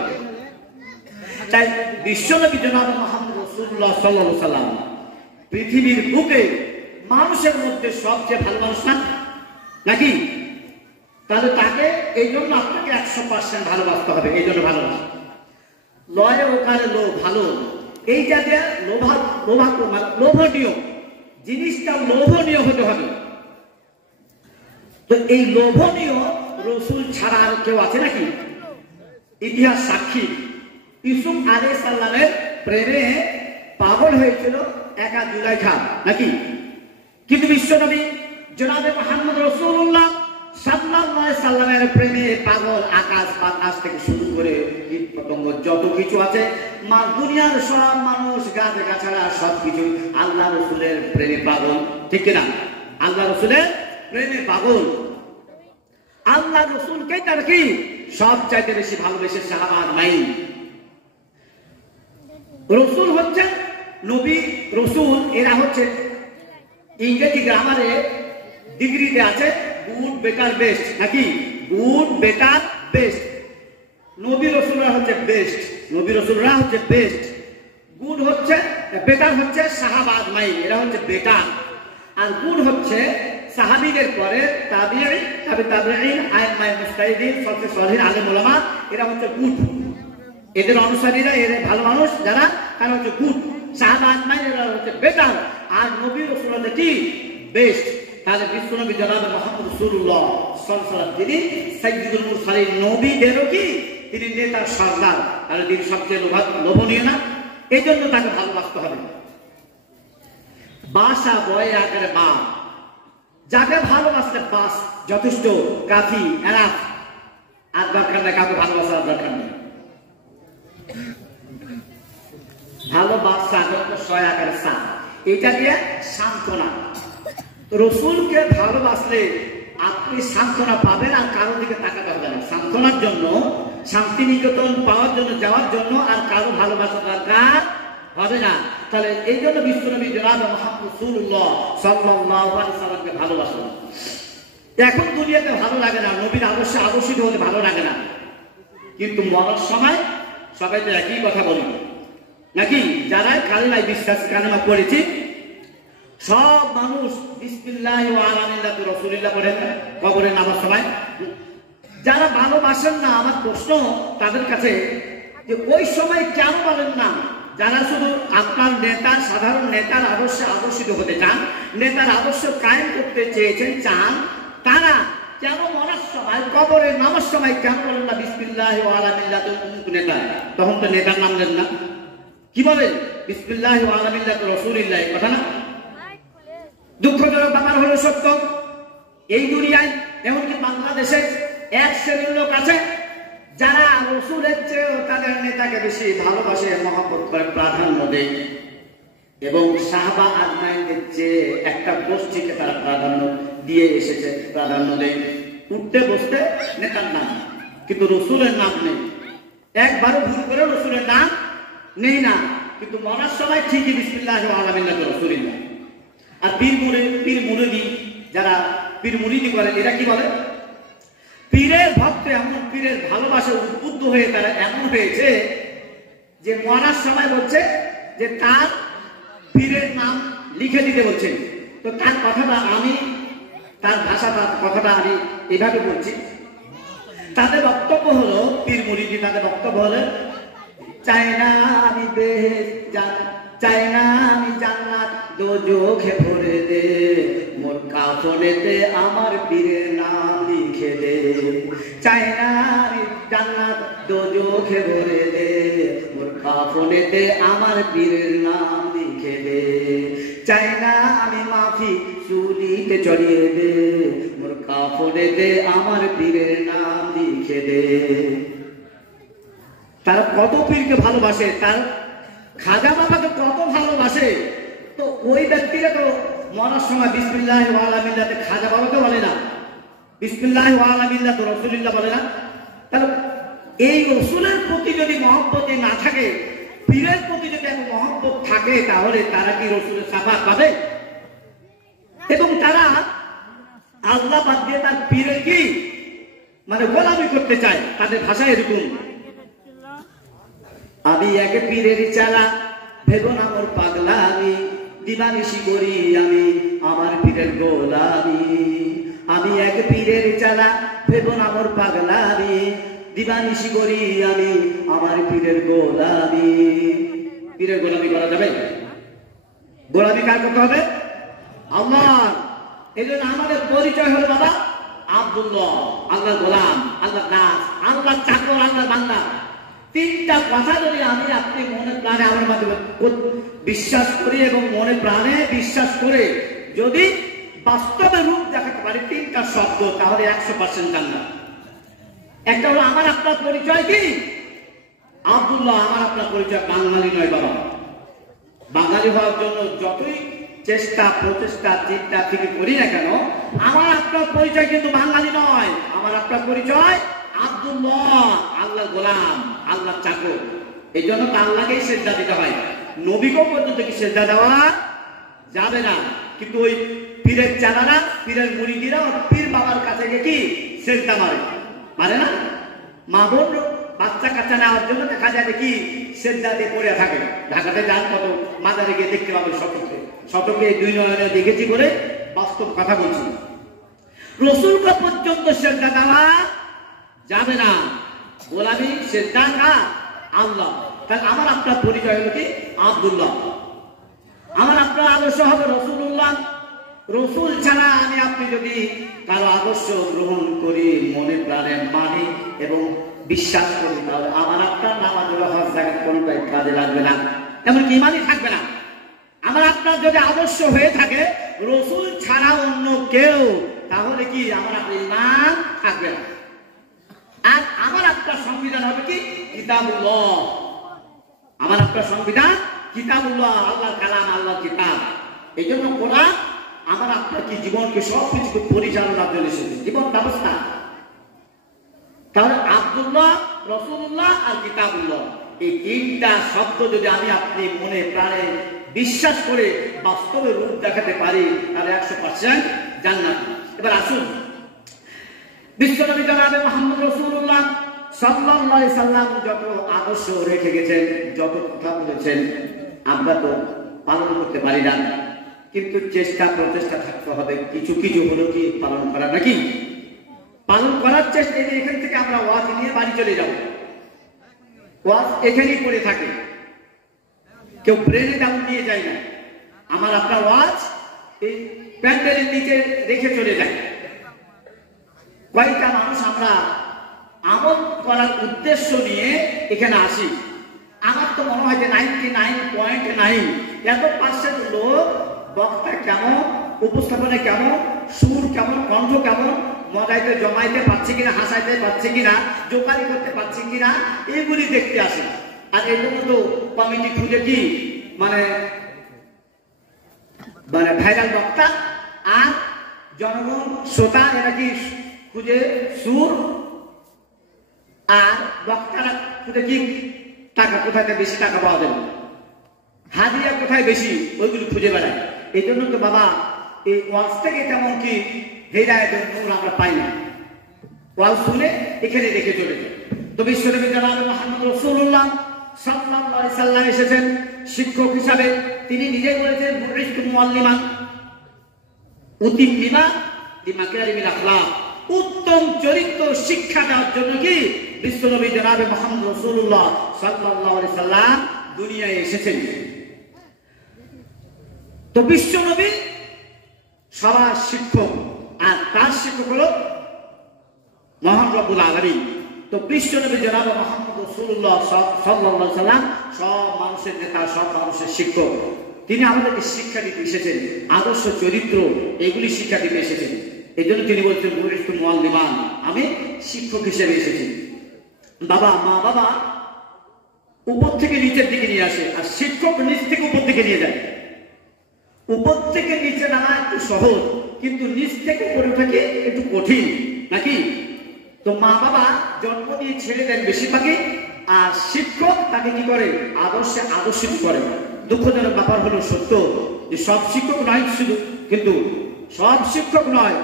তাই বিশ্বনবী জনাবে মুহাম্মদ রাসূলুল্লাহ সাল্লাল্লাহু আলাইহি সাল্লাম পৃথিবীর বুকে মানুষের মধ্যে সবচেয়ে ভালো মানুষ না নাকি? তাহলে তাকে এই জন্য আপনাকে 100% ভালোবাসতে হবে। এই জন্য ভালোবাসা লয়ে ওকারে লো ভালো, এই জাতীয় লোভনীয় জিনিসটা লোভনীয় হতে হবে। তো এই লোভনীয় রাসূল ছাড়া আর কেউ আছে নাকি? ইতিহাস সাক্ষী ইউসুফ আলাইহিস সালামের প্রেমে পাগল হয়েছিল একা জুলাইখা নাকি? কিন্তু বিশ্বনবী জনাবে মুহাম্মদ রাসূলুল্লাহ সাল্লাল্লাহু আলাইহি সাল্লামের প্রেমে পাগল আকাশ বাতাস থেকে শুরু করে কীট পতঙ্গ যত কিছু আছে, দুনিয়ার সব মানুষ গাছ গাছাড়া সবকিছু আল্লাহ রাসূলের প্রেমে পাগল, ঠিক কিনা? আল্লাহ রাসূলের প্রেমে পাগল। আল্লাহ রাসূলকে তার কি সবচাইতে বেশি ভালোবেসে সাহাবা নাই। রাসূল হচ্ছে নবী রাসূল, এরা হচ্ছে ইংরেজি গ্রামারে ডিগ্রিতে আছে গুড বেটার বেস্ট নাকি? Good better best. নবী রাসূলরা হচ্ছে বেস্ট, নবী রাসূলরা হচ্ছে বেস্ট। গুড হচ্ছে বেটার হচ্ছে সাহাবা আজমাইন, এরা হচ্ছে বেটার। আর গুড হচ্ছে সাহাবীদের পরে তাবিঈ, তাবিঈন, আইম্মায়ে মুজতাহিদিন, সবচেয়ে সলিহ আলেম ওলামা, এরা হচ্ছে গুড। এদের অনুসারীরা এরা ভালো মানুষ যারা, তারা হচ্ছে গুড। সাহাবা আজমাইন এরা হচ্ছে বেটার, আর নবী রাসূল হচ্ছে কি বেস্ট। তাহলে বিশ্বনবী জনাবে মুহাম্মদ রাসূলুল্লাহ সাল্লাল্লাহু আলাইহি ওয়াসাল্লাম তিনি সাইয়্যিদুল মুরসালিন, নবীদেরও কি তিনি নেতার সর্দার, তাহলে তিনি সবচেয়ে লোভনীয় না? এই জন্য তাকে ভালোবাসতে হবে। বাসা বয়ে আকারে বা, যাকে ভালোবাসলে বাস যথেষ্ট, কাফি, এনাফ। আর দরকার নেই কাউকে ভালোবাসার দরকার নেই। ভালোবাসা সয় আকারে সা, এটা দিয়ে সান্ত্বনা। রাসূলকে ভালোবাসলে আপনি সান্ত্বনা পাবেন, আর কারোর দিকে তাকাতে হবে না। সান্ত্বনার জন্য, শান্তি নিকেতন পাওয়ার জন্য, যাওয়ার জন্য আর কারো ভালোবাসা দরকার হবে না। তাহলে এই জন্য বিশ্বনবী জনাব মুহাম্মদ রাসূলুল্লাহ সাল্লাল্লাহু আলাইহি সাল্লামকে ভালোবাসেন। এখন দুনিয়াতে ভালো লাগে না, নবীর আদর্শে আদর্শিত হতে ভালো লাগে না, কিন্তু মরার সময় সবাই তো একই কথা বলি নাকি? যারা কালেমায় বিশ্বাস কালেমা পড়েছি সব মানুষ বিসমিল্লাহি ওয়া আলা মিল্লাতি রাসূলিল্লাহ পড়েন কবরে নামার সময়। যারা ভালোবাসেন না, আমার প্রশ্ন তাদের কাছে যে ওই সময় কেন বলেন না? যারা শুধু আপনার নেতার, সাধারণ নেতার আদর্শে আদর্শিত হতে চান, নেতার আদর্শ কায়েম করতে চেয়েছেন চান, তারা কেন মরার সময় কবরে নামার সময় কেন বলেন না বিসমিল্লাহি ওয়া আলা মিল্লাতি নেতা? তখন তো নেতার নাম দেন না, কি বলেন? বিসমিল্লাহি ওয়া আলা মিল্লাতি রাসূলিল্লাহ, কথা না? দুঃখজনক ব্যাপার হলো সত্য, এই দুনিয়ায় এমনকি বাংলাদেশে এক শ্রেণীর লোক আছে যারা রাসূলের চেয়েও তাদের নেতাকে বেশি ভালোবাসে, মহব্বত করে, প্রাধান্য দেয়, এবং সাহাবা আজমাইনদের চেয়ে একটা গোষ্ঠীকে তারা প্রাধান্য দিয়ে এসেছে, প্রাধান্য দেয়। উঠতে বসতে নেতার নাম, কিন্তু রাসূলের নাম নেই। একবারও ভুল করে রাসূলের নাম নেই না, কিন্তু মরার সময় ঠিকই বিসমিল্লাহি ওয়া আলা মিল্লাতি রাসূলিল্লাহ। আর পীর মুরিদি যারা পীর মুরিদি করে, এরা কি বলে? পীরের ভক্ত এমন, পীরের ভালোবাসা উদ্বুদ্ধ হয়ে তারা এমন হয়েছে যে মরার সময় বলছে যে তার পীরের নাম লিখে দিতে বলছেন। তো তার কথাটা আমি, তার ভাষা, তার কথাটা আমি এভাবে বলছি। তাদের বক্তব্য হলো, পীর মুরিদি তাদের বক্তব্য হলো, চাই না আমি চাই না আমি জান্নাত, দোজখে ভরে দে, মোর কাফনেতে আমার পীরের নাম লিখে দে। চাই না আমি জান্নাত, দোজখে ভরে দে, মোর কাফনেতে আমার পীরের নাম লিখে দে। চাই না আমি মাফি চুলিতে চড়িয়ে দে, মোর কাফনেতে আমার পীরের নাম লিখে দে। তারা কত পীরকে ভালোবাসে, তার খাজা বাবাকে কত ভালোবাসে, তো ওই ব্যক্তিরা তো মরার সময় বিসমিল্লাহি ওয়া আলা মিল্লাতি খাজা বাবাকে বলে না, বিসমিল্লাহি ওয়া আলা মিল্লাতি রাসূলিল্লাহ বলে না। তাহলে এই রাসূলের প্রতি যদি মহব্বত না থাকে, পীরের প্রতি যদি এত মহব্বত থাকে, তাহলে তারা কি রাসূলের শাফাআত পাবে? এবং তারা আল্লাহ বাদ দিয়ে তার পীরের কি মানে গোলামি করতে চায়, তাদের ভাষা এরকম, আমি এক পীরের চালা ভেবো না মোর পাগলা, আমি দিবানিশি করি আমি আমার পীরের গোলামি। আমি এক পীরের চালা ভেবো না মোর পাগলা, আমি দিবানিশি করি আমি আমার পীরের গোলামি। পীরের গোলামি করা যাবে? গোলামি কার করতে হবে? আমার। এই জন্য আমাদের পরিচয় হলো বাবা আব্দুল্লাহ, আল্লাহর গোলাম, আল্লাহর দাস, আল্লাহর চাকর, আল্লাহর বান্দা। তিনটা কথা যদি আমি আপনি মনে প্রাণে আমার মাধ্যমে বিশ্বাস করি এবং মনে প্রাণে বিশ্বাস করে যদি বাস্তবে রূপ দেখাতে পারি, তিনটা শব্দ, তাহলে 100% জান্নাত। একটা হলো আমার আপনার পরিচয় কি? আব্দুল্লাহ। আমার আপনার পরিচয় বাঙালি নয় বাবা। বাঙালি হওয়ার জন্য যতই চেষ্টা, প্রচেষ্টা, চিন্তা থেকে করি না কেন, আমার আপনার পরিচয় কিন্তু বাঙালি নয়। আমার আপনার পরিচয় আব্দুল্লাহ, আল্লাহর গোলাম, আল্লাহর চাকর। এই জন্য তো আল্লাহকেই সেজদা দিতে হয়, নবীকেও পর্যন্ত কি সেজদা দেওয়া যাবে না। কিন্তু ওই পীরের চালারা, পীরের মুরিদিরা পীর বাবার কাছে গিয়ে কি সেজদা মারে না? মা বোন বাচ্চা কাচ্চা নেওয়ার জন্য দেখা যায় কি সেজদা দিয়ে পড়ে থাকে। ঢাকাতে যান, কত মাজারে গিয়ে দেখতে পাবেন, শতকে 2 নয়নে দেখেছি বলে বাস্তব কথা বলছি। রাসূলকে পর্যন্ত সেজদা দেওয়া যাবে না, গোলামি সেজদা না আল্লাহ। তাহলে আমার আপনার পরিচয় হলো কি আব্দুল্লাহ। আমার আপনার আদর্শ হবে রাসূলুল্লাহ। রাসূল ছাড়া আমি আপনি যদি কারো আদর্শ গ্রহণ করি, মনে প্রাণে মানি এবং বিশ্বাস করি, তাহলে আমার আপনার নামাজ হজ যাকাত কোনটাই কাজে লাগবে না, এমনকি ইমানই থাকবে না। আমার আপনার যদি আদর্শ হয়ে থাকে রাসূল ছাড়া অন্য কেউ, তাহলে কি আমার আপনার ইমান থাকবে না। আর আমার আপনার সংবিধান হবে কি কিতাবুল্লাহ। আমার আপনার সংবিধান কিতাবুল্লাহ, আল্লাহর কালাম, আল্লাহর কিতাব। এই জন্য কোরআন আমার আপনার কি জীবনকে সবকিছু পরিচালনা করে এসেছে, জীবন ব্যবস্থা। তাহলে আব্দুল্লাহ, রাসূলুল্লাহ আর কিতাবুল্লাহ, এই তিনটা শব্দ যদি আমি আপনি মনে প্রাণে বিশ্বাস করে বাস্তবে রূপ দেখাতে পারি তাহলে 100% জান্নাত। এবার আসুন বিশ্বনবী জনাবে মুহাম্মদ রাসূলুল্লাহ সাল্লাল্লাহু আলাইহি সাল্লাম যত আদর্শ রেখে গেছেন, যত কথা বলেছেন, আমরা তো পালন করতে পারি না, কিন্তু প্রচেষ্টা থাকতে হবে কিছু কিছু হলো কি পালন করা, নাকি পালন করার চেষ্টা। এখান থেকে আমরা ওয়াজ নিয়ে বাড়ি চলে যাব, ওয়াজ এখানেই পড়ে থাকে, কেউ ব্রেনে ডাউন নিয়ে যায় না। আমার আপনার ওয়াজ এই প্যান্ডেলের নিচে রেখে চলে যায়। কয়েকটা মানুষ আমরা আমল করার উদ্দেশ্য নিয়ে এখানে আসি। আমার তো মনে হয় যে 99.9 এত% লোক বক্তা কেমন, উপস্থাপনা কেমন, সুর কেমন, কণ্ঠ কেমন, মজাইতে জমাইতে পারছে কিনা, হাসাইতে পারছে কিনা, জোকারি করতে পারছে কিনা, এগুলি দেখতে আসে। আর এর জন্য তো কমিটি খুঁজে কি মানে ভাইরাল বক্তা আর জনগণ শ্রোতা এরা কি খুঁজে সুর, আর বক্তারা খুঁজে কি টাকা, কোথায় বেশি টাকা পাওয়া যাবে, হাজিরা কোথায় বেশি, ওইগুলি খুঁজে বেড়ায়। এই জন্য তো বাবা এই ওয়াজ থেকে তেমন কি হেদায়েতের নূর আমরা পাই না। ওয়াজ শুনে এখানে রেখে চলে যায়। তো বিশ্বনবী জনাবে মুহাম্মদ রাসূলুল্লাহ সাল্লাল্লাহু আলাইহি সাল্লাম এসেছেন শিক্ষক হিসাবে। তিনি নিজেই বলেছেন বুইসতু মুআল্লিমান উতিম্মিমা লিমাকারিমিল আখলাক, উত্তম চরিত্র শিক্ষা দেওয়ার জন্য কি বিশ্বনবী জনাবে মুহাম্মদ রাসূলুল্লাহ সাল্লাল্লাহু আলাইহি সাল্লাম দুনিয়ায় এসেছেন। তো বিশ্বনবী সবার শিক্ষক, আর তার শিক্ষক হলো মহান রব্বুল আলামিন। তো বিশ্বনবী জনাবে মুহাম্মদ রাসূলুল্লাহ সাল্লাল্লাহু আলাইহি সাল্লাম সব মানুষের নেতা, সব মানুষের শিক্ষক। তিনি আমাদেরকে শিক্ষা দিতে এসেছেন, আদর্শ চরিত্র এগুলি শিক্ষা দিতে এসেছেন। এই জন্য তিনি বলছেন বুইসতু মুআল্লিমান, আমি শিক্ষক হিসেবে এসেছি। বাবা মা বাবা উপর থেকে নিচের দিকে নিয়ে আসে, আর শিক্ষক নিচ থেকে উপর দিকে নিয়ে যায়। উপর থেকে নিচে নামা একটু সহজ, কিন্তু নিচ থেকে উপরে ওঠা একটু কঠিন, নাকি? তো মা বাবা জন্ম দিয়ে ছেড়ে দেন বেশিরভাগই, আর শিক্ষক তাকে কি করে আদর্শে আদর্শিত করে। দুঃখজনক ব্যাপার হলো সত্য যে সব শিক্ষক নয়, শুধু কিন্তু সব শিক্ষক নয়,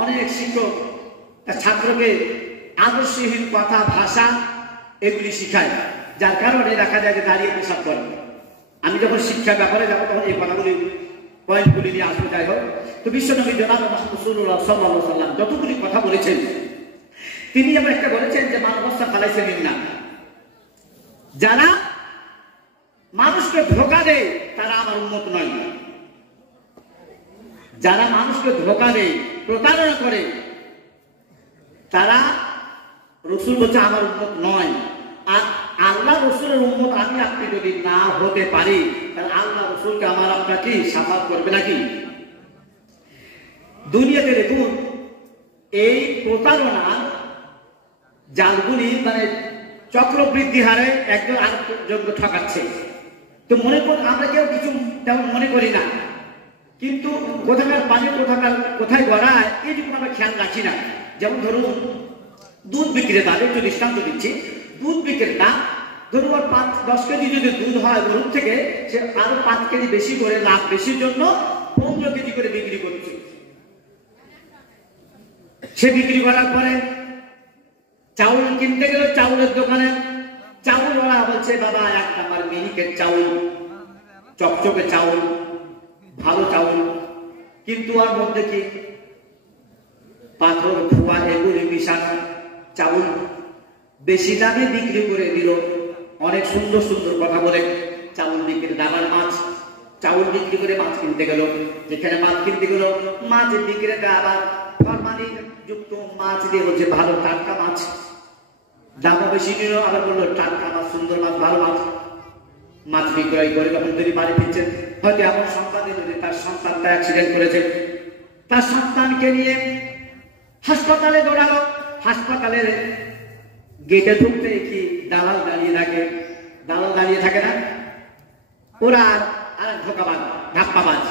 অনেক শিক্ষক তার ছাত্রকে আদর্শহীন কথা, ভাষা এগুলি শিখায়, যার কারণে দেখা যায় যে দাঁড়িয়ে পেশাব করে। আমি যখন শিক্ষার ব্যাপারে যাবো তখন এই কথাগুলি পয়েন্টগুলি নিয়ে আসবো। যাই হোক, তো বিশ্বনবী জনাবে মুহাম্মদ রাসূলুল্লাহ সাল্লাল্লাহু আলাইহি সাল্লাম যতগুলি কথা বলেছেন, তিনি যেমন একটা বলেছেন যে মানবস্থা ফালাইছে না, যারা মানুষকে ধোঁকা দেয় তারা আমার উম্মত নয়। যারা মানুষকে ধোঁকা দেয়, প্রতারণা করে, তারা রসুল বলছে আমার উম্মত নয়। আর আল্লাহ রসুলের উম্মত আমি আপনি যদি না হতে পারি, তাহলে আল্লাহ রসুলকে আমার আপনাকে সাফাত করবে নাকি? দুনিয়াতে দেখুন এই প্রতারণা জালগুলি মানে চক্রবৃদ্ধি হারে একজন আরেকজনকে ঠকাচ্ছে। তো মনে কর আমরা কেউ কিছু তেমন মনে করি না, কিন্তু কোথাকার পানি কোথায় গড়ায় এইটুকু আমরা খেয়াল রাখি না। যেমন ধরুন দুধ বিক্রেতা, একটু দৃষ্টান্ত দিচ্ছি, দুধ বিক্রেতা ধরুন 5-10 কেজি যদি দুধ হয় গরুর থেকে, সে আরো 5 কেজি বেশি করে লাভ বেশির জন্য 15 কেজি করে বিক্রি করছে। সে বিক্রি করার পরে চাউল কিনতে গেল চাউলের দোকানে, চাউলওয়ালা বলছে বাবা 1 নাম্বার মিনিকেট চাউল, চকচকে চাউল, ভালো চাউল, কিন্তু আর মধ্যে কি পাথর খোয়া এগুলি মিশানো চাউল বেশি দামে বিক্রি করে দিল। অনেক সুন্দর সুন্দর কথা বলে চাউল বিক্রি, দাবার মাছ, চাউল বিক্রি করে মাছ কিনতে গেল, যেখানে মাছ কিনতে গেল মাছ বিক্রেতা আবার ফরমালিন যুক্ত মাছ দিয়ে বলছে ভালো টাটকা মাছ, দামও বেশি নিল, আবার বললো টাটকা মাছ, সুন্দর মাছ, ভালো মাছ। মাছ বিক্রয় করে যখন তিনি বাড়ি ফিরছেন, হয়তো এমন সংবাদ দিল যে তার সন্তানটা অ্যাক্সিডেন্ট করেছে। তার সন্তানকে নিয়ে হাসপাতালে দৌড়ালো। হাসপাতালের গেটে ঢুকতে কি দালাল দাঁড়িয়ে থাকে? দালাল দাঁড়িয়ে থাকে না, ওরা আর ধোকাবাজ, ধাপ্পাবাজ,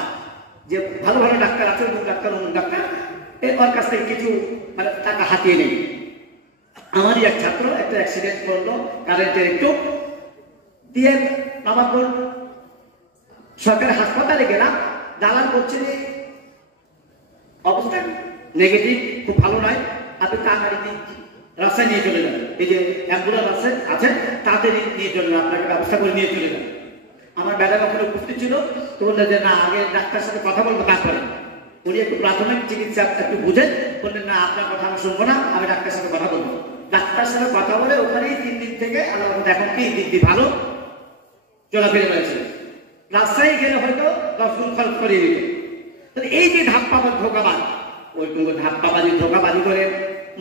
যে ভালো ভালো ডাক্তার আছে, অমুক ডাক্তার অমুক ডাক্তার, ওর কাছ থেকে কিছু মানে টাকা হাতিয়ে নেই। আমারই এক ছাত্র একটা অ্যাক্সিডেন্ট করলো কারেন্টের একটু, দিয়ে নবাবপুর সরকারি হাসপাতালে গেলাম, দালাল করছে যে অবস্থা নেগেটিভ, খুব ভালো নয়, আপনি তাড়াতাড়ি রাস্তায় নিয়ে চলে যান, এই যে অ্যাম্বুলেন্স আছে তাড়াতাড়ি নিয়ে চলে যান, আপনাকে ব্যবস্থা করে নিয়ে চলে যান। আমার বেটা কখনো উপস্থিত ছিল, তো বললেন যে না আগে ডাক্তার সাথে কথা বলবো তারপরে। উনি একটু প্রাথমিক চিকিৎসা একটু বুঝেন, বললেন না আপনার কথা আমি শুনবো না, আমি ডাক্তার সাথে কথা বলবো। ডাক্তার সাথে কথা বলে ওখানেই 3 দিন থেকে আল্লাহ এখন কি দিদি ভালো চলাফেরা রয়েছে। রাস্তায় গেলে হয়তো 10 গুণ খরচ করিয়ে দিত। এই যে ধাপ্পাবাজ ধোকাবাজ, ওই ধাপ্পাবাজি ধোকাবাজি করে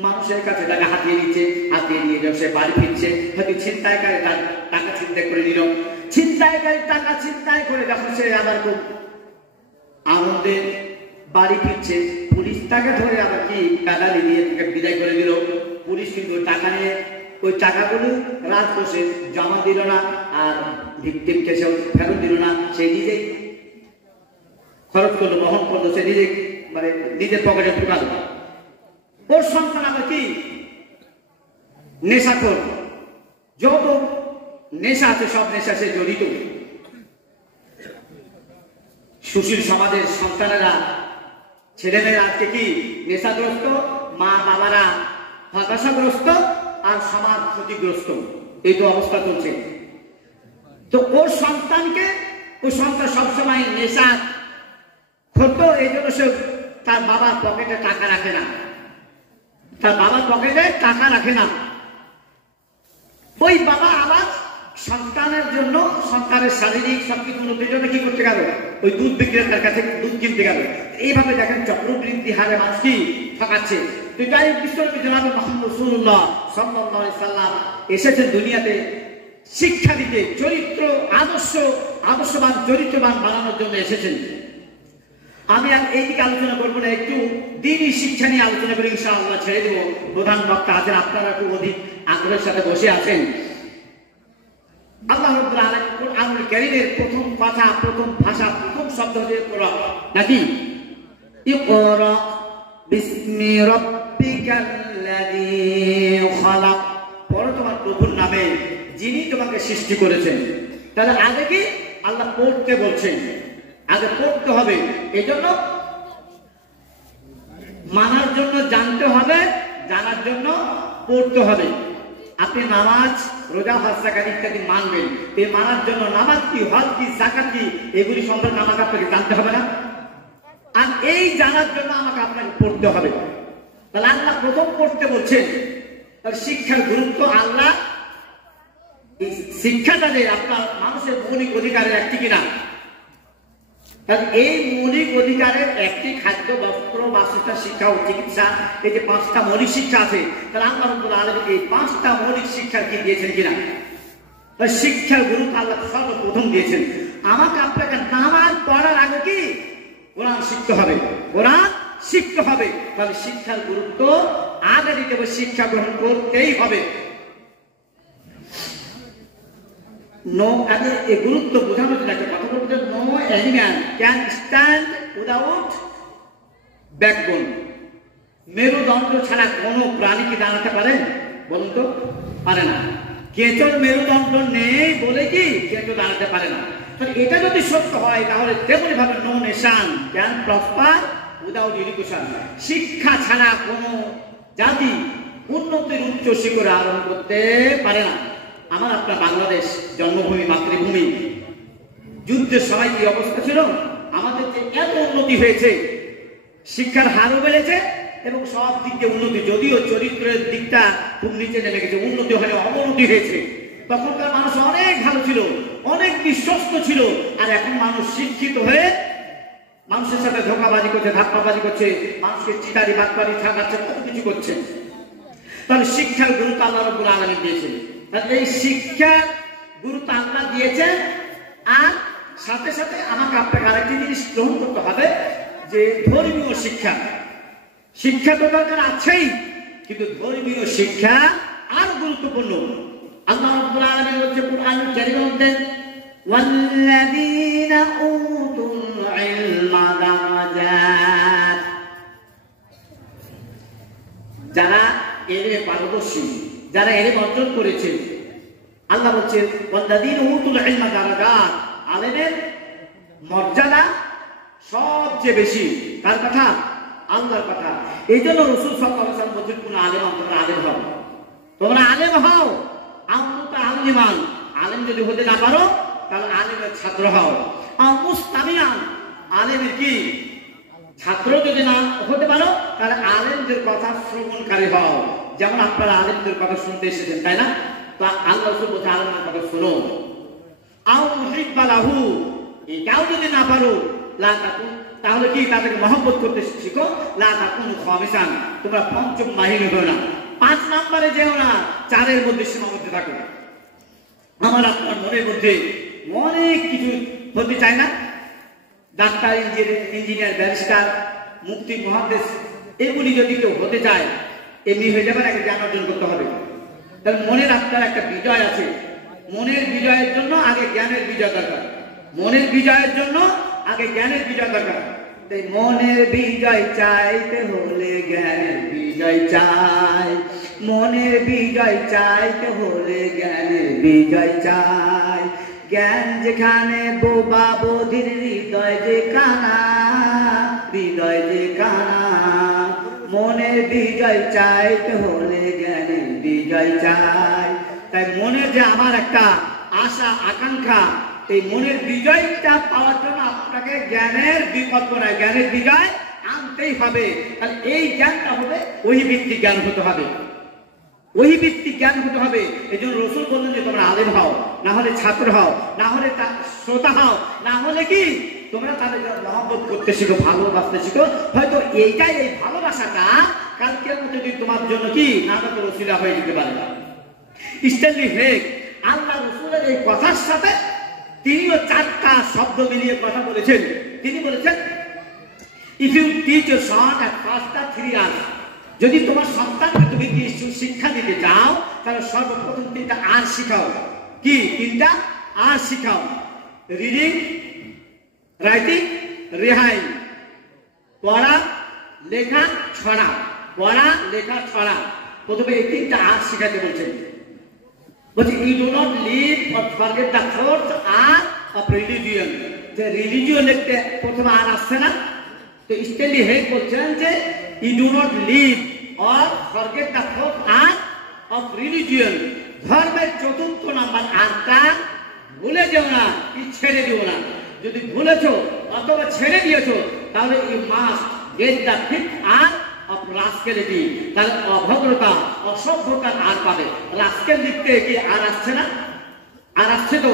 মানুষের কাছে টাকা হাতিয়ে নিচ্ছে, হাতিয়ে নিয়ে সে বাড়ি ফিরছে, হয়তো ছিনতাইকারী তার টাকা ছিনতাই করে নিল, ছিনতাইকারী টাকা ছিনতাই করে যখন সে আবার খুব আনন্দে বাড়ি ফিরছে, পুলিশ তাকে ধরে আবার কি গাদালি দিয়ে তাকে বিদায় করে দিল। পুলিশ কিন্তু টাকা নিয়ে ওই টাকাগুলো রাজকোষে জমা দিল না, আর ভিকটিমকে সে ফেরত দিল না, সে নিজেই খরচ করলো, বহন করলো, সে নিজে মানে নিজের পকেটে ঢুকালো। ওর সন্তান আবার কি নেশাখোর, যত নেশা আছে সব নেশা সে জড়িত। সুশীল সমাজের সন্তানেরা, ছেলেমেয়েরা আজকে কি নেশাগ্রস্ত, মা বাবারা হতাশাগ্রস্ত, আর সমাজ ক্ষতিগ্রস্ত, এই তো অবস্থা চলছে। তো ওর সন্তানকে, ওই সন্তান সবসময় নেশা করতো, এই জন্য সে তার বাবার পকেটে টাকা রাখে না, তার বাবার পকেটে টাকা রাখে না। ওই বাবা আবার সন্তানের জন্য, সন্তানের শারীরিক সবকিছু উন্নতির জন্য কি করতে গেল, ওই দুধ বিক্রেতার কাছে দুধ কিনতে গেল। এইভাবে দেখেন চক্রবৃদ্ধি হারে মানুষ কি ঠকাচ্ছে। তাই বিশ্বনবী জনাব মুহাম্মদ রাসূলুল্লাহ সাল্লাল্লাহু আলাইহি সাল্লাম এসেছেন দুনিয়াতে শিক্ষা দিতে, চরিত্র আদর্শবান চরিত্রবান বানানোর জন্য এসেছেন। আমি আর এইদিকে আলোচনা করবো না, একটু দ্বীনি শিক্ষা নিয়ে আলোচনা করে ইনশাআল্লাহ ছেড়ে দেবো। প্রধান বক্তা আছেন, আপনারা খুব অধিক আগ্রহের সাথে বসে আছেন। আল্লাহ রাব্বুল আলামিন কুরআনুল কারীমের প্রথম কথা, প্রথম ভাষা, প্রথম শব্দ হচ্ছে কোরআন, নাকি? ইকরা বিসমি রাব্বিকাল্লাযী খালাক, পড়ো তোমার প্রভুর নামে যিনি তোমাকে সৃষ্টি করেছেন। তাহলে আগে কি আল্লাহ পড়তে বলছেন, আগে পড়তে হবে। এই জন্য মানার জন্য জানতে হবে, জানার জন্য পড়তে হবে। আপনি নামাজ, রোজা, হজ, যাকাত ইত্যাদি মানবেন, এই মানার জন্য নামাজ কি, হজ কি, যাকাত কি, এগুলি সম্পর্কে আমাকে আপনাকে জানতে হবে না? আর এই জানার জন্য আমাকে আপনাকে পড়তে হবে। তাহলে আল্লাহ প্রথম পড়তে বলছেন। তাহলে শিক্ষার গুরুত্ব, আল্লাহ এই শিক্ষাটা যে আপনার মানুষের মৌলিক অধিকারের একটি কিনা, এই মৌলিক অধিকারের একটি খাদ্য, বস্ত্র, বাসস্থান, শিক্ষা ও চিকিৎসা, এই যে 5টা মৌলিক শিক্ষা আছে, তাহলে আল্লাহ রাব্বুল আলামিন এই 5টা মৌলিক শিক্ষা কি দিয়েছেন কিনা? শিক্ষার গুরুত্ব আল্লাহ সর্বপ্রথম দিয়েছেন। আমাকে আপনাকে নামাজ পড়ার আগে কি কোরআন শিখতে হবে, কোরআন শিখতে হবে। তাহলে শিক্ষার গুরুত্ব আগে দিতে হবে, শিক্ষা গ্রহণ করতেই হবে। নো, আগে এই গুরুত্ব বোঝানোর জন্য একটা কথা বলতে, no animal can stand without backbone. মেরুদণ্ড ছাড়া কোনো প্রাণী কি দাঁড়াতে পারে? বলুন তো, পারে না। কেঁচোর মেরুদণ্ড নেই বলে কি কেঁচো দাঁড়াতে পারে না। এটা যদি সত্য হয়, তাহলে তেমনি ভাবে no nation can prosper without education. শিক্ষা ছাড়া কোনো জাতি উন্নতির উচ্চ শিখরে আরোহণ করতে পারে না। আমার আপনার বাংলাদেশ জন্মভূমি, মাতৃভূমি, যুদ্ধের সময় কি অবস্থা ছিল? আমাদের যে এত উন্নতি হয়েছে, শিক্ষার হারও বেড়েছে এবং সব দিক দিয়ে উন্নতি, যদিও চরিত্রের দিকটা খুব নিচে নেমে গেছে, উন্নতি হলে অবনতি হয়েছে। তখনকার মানুষ অনেক ভালো ছিল, অনেক বিশ্বস্ত ছিল, আর এখন মানুষ শিক্ষিত হয়ে মানুষের সাথে ধোঁকাবাজি করছে, ধাপ্পাবাজি করছে, মানুষকে চিতারি বাটপারি ঠাকাচ্ছে, কত কিছু করছে। তাহলে শিক্ষার গুরুত্ব আল্লাহ রাব্বুল আলামিন দিয়েছেন। এই শিক্ষার গুরুত্ব আল্লাহ দিয়েছেন, আর সাথে সাথে আমাকে আপনাকে আরেকটি জিনিস গ্রহণ করতে হবে, যে ধর্মীয় শিক্ষা। শিক্ষা তো দরকার আছেই, কিন্তু ধর্মীয় শিক্ষা আর গুরুত্বপূর্ণ। আল্লাহ রাব্বুল আলামিন হচ্ছে কুরআনুল কারীমের মধ্যে, ওয়াল্লাযীনা উতুল ইলমা দারাজাত, যারা এর পারদর্শী, যারা এর অর্জন করেছে, আল্লাহ বলছে ওয়াল্লাযীনা উতুল ইলমা দারাজাত, আলেমের মর্যাদা সবচেয়ে বেশি। কার কথা? আল্লাহর কথা। এই জন্য রাসূল সাল্লাল্লাহু আলাইহি ওয়াসাল্লাম বলছেন কোন আলেম তোমরা আলেম হও, তোমরা আলেম হও। আমরুতা আলিমান, আলেম যদি হতে না পারো তাহলে আলেমের ছাত্র হও। মুস্তামিয়ান, আলেমের কি ছাত্র যদি না হতে পারো তাহলে আলেমদের কথা শ্রবণকারী হও। যেমন আপনারা আলেমদের কথা শুনতে এসেছেন, তাই না? তো আল্লাহ রাসূল বলছে আলেমের কথা শোনো। আও মুহিব্বালাহু, এটাও যদি না পারো লা তাকুন, তাহলে কি তাদেরকে মহব্বত করতে শিখো। লা তাকুন খামিসান, তোমরা পঞ্চম বাহিনী হও না, 5 নম্বরে যেও না, 4-এর মধ্যে সীমাবদ্ধ থাকো। আমার আপনার মনের মধ্যে অনেক কিছু হতে চায় না? ডাক্তার, ইঞ্জিনিয়ার, ব্যারিস্টার, মুফতি, মুহাদ্দিস, এগুলি যদি কেউ হতে চায় এমনি হয়ে যাবে, আগে জ্ঞান অর্জন করতে হবে। তাহলে মনের আপনার একটা বিজয় আছে, মনের বিজয়ের জন্য আগে জ্ঞানের বিজয় দরকার। মনের বিজয়ের জন্য আগে জ্ঞানের বিজয় দরকার। তাই মনের বিজয় চাইতে হলে জ্ঞানের বিজয় চাই, মনের বিজয় চাইতে হলে জ্ঞানের বিজয় চাই। জ্ঞান যেখানে বোবা বধির হৃদয় যে কানা, হৃদয় যে কানা। মনের বিজয় চাইতে হলে জ্ঞানের বিজয় চাই। তাই মনে যে আমার একটা আশা আকাঙ্ক্ষা, এই মনের বিজয়টা পাওয়ার জন্য আপনাকে জ্ঞানের বিকল্প নাই, জ্ঞানের বিজয় আনতেই হবে। তাহলে এই জ্ঞানটা হবে ওহী ভিত্তিক জ্ঞান হতে হবে, ওহী ভিত্তিক জ্ঞান হতে হবে। এই জন্য রাসূল বললেন যে তোমরা আলেম হও, না হলে ছাত্র হও, না হলে শ্রোতা হও, না হলে কি তোমরা তাদের মহব্বত করতে শিখো, ভালোবাসতে শিখো। হয়তো এইটাই, এই ভালোবাসাটা কালকের মধ্যে যদি তোমার জন্য কি নাজাতের ওসিলা হয়ে যেতে পারে। স্ট্যানলি হেগ আল্লাহ রাসূলের এই কথার সাথে তিনিও 4টা শব্দ মিলিয়ে কথা বলেছেন। তিনি বলেছেন if you teach your son at first 3 years, যদি তোমার সন্তানকে তুমি শিক্ষা দিতে চাও তাহলে সর্বপ্রথম 3টা আর শিখাও। কি 3টা আর শিখাও? Reading, writing, rhyming. পড়া, লেখা, ছড়া। পড়া, লেখা, ছড়া। প্রথমে এই 3টা আর শিখাতে বলছেন। বলছে you do not leave or forget the 4th R of religion. যে রিলিজিয়ন লিখতে প্রথমে আর আসছে না, তো স্ট্যানলি হেগ বলছেন যে you do not leave or forget the 4th R of religion. ধর্মের 4র্থ নাম্বার আরটা ভুলে যেও না, ছেড়ে দিও না। যদি ভুলেছো অথবা ছেড়ে দিয়েছো তাহলে you must get the 5th R of rascality. তাহলে অভদ্রতা, অসভ্যতার আর পাবে। রাস্কেল লিখতে কি আর আসছে না? আর আসছে তো।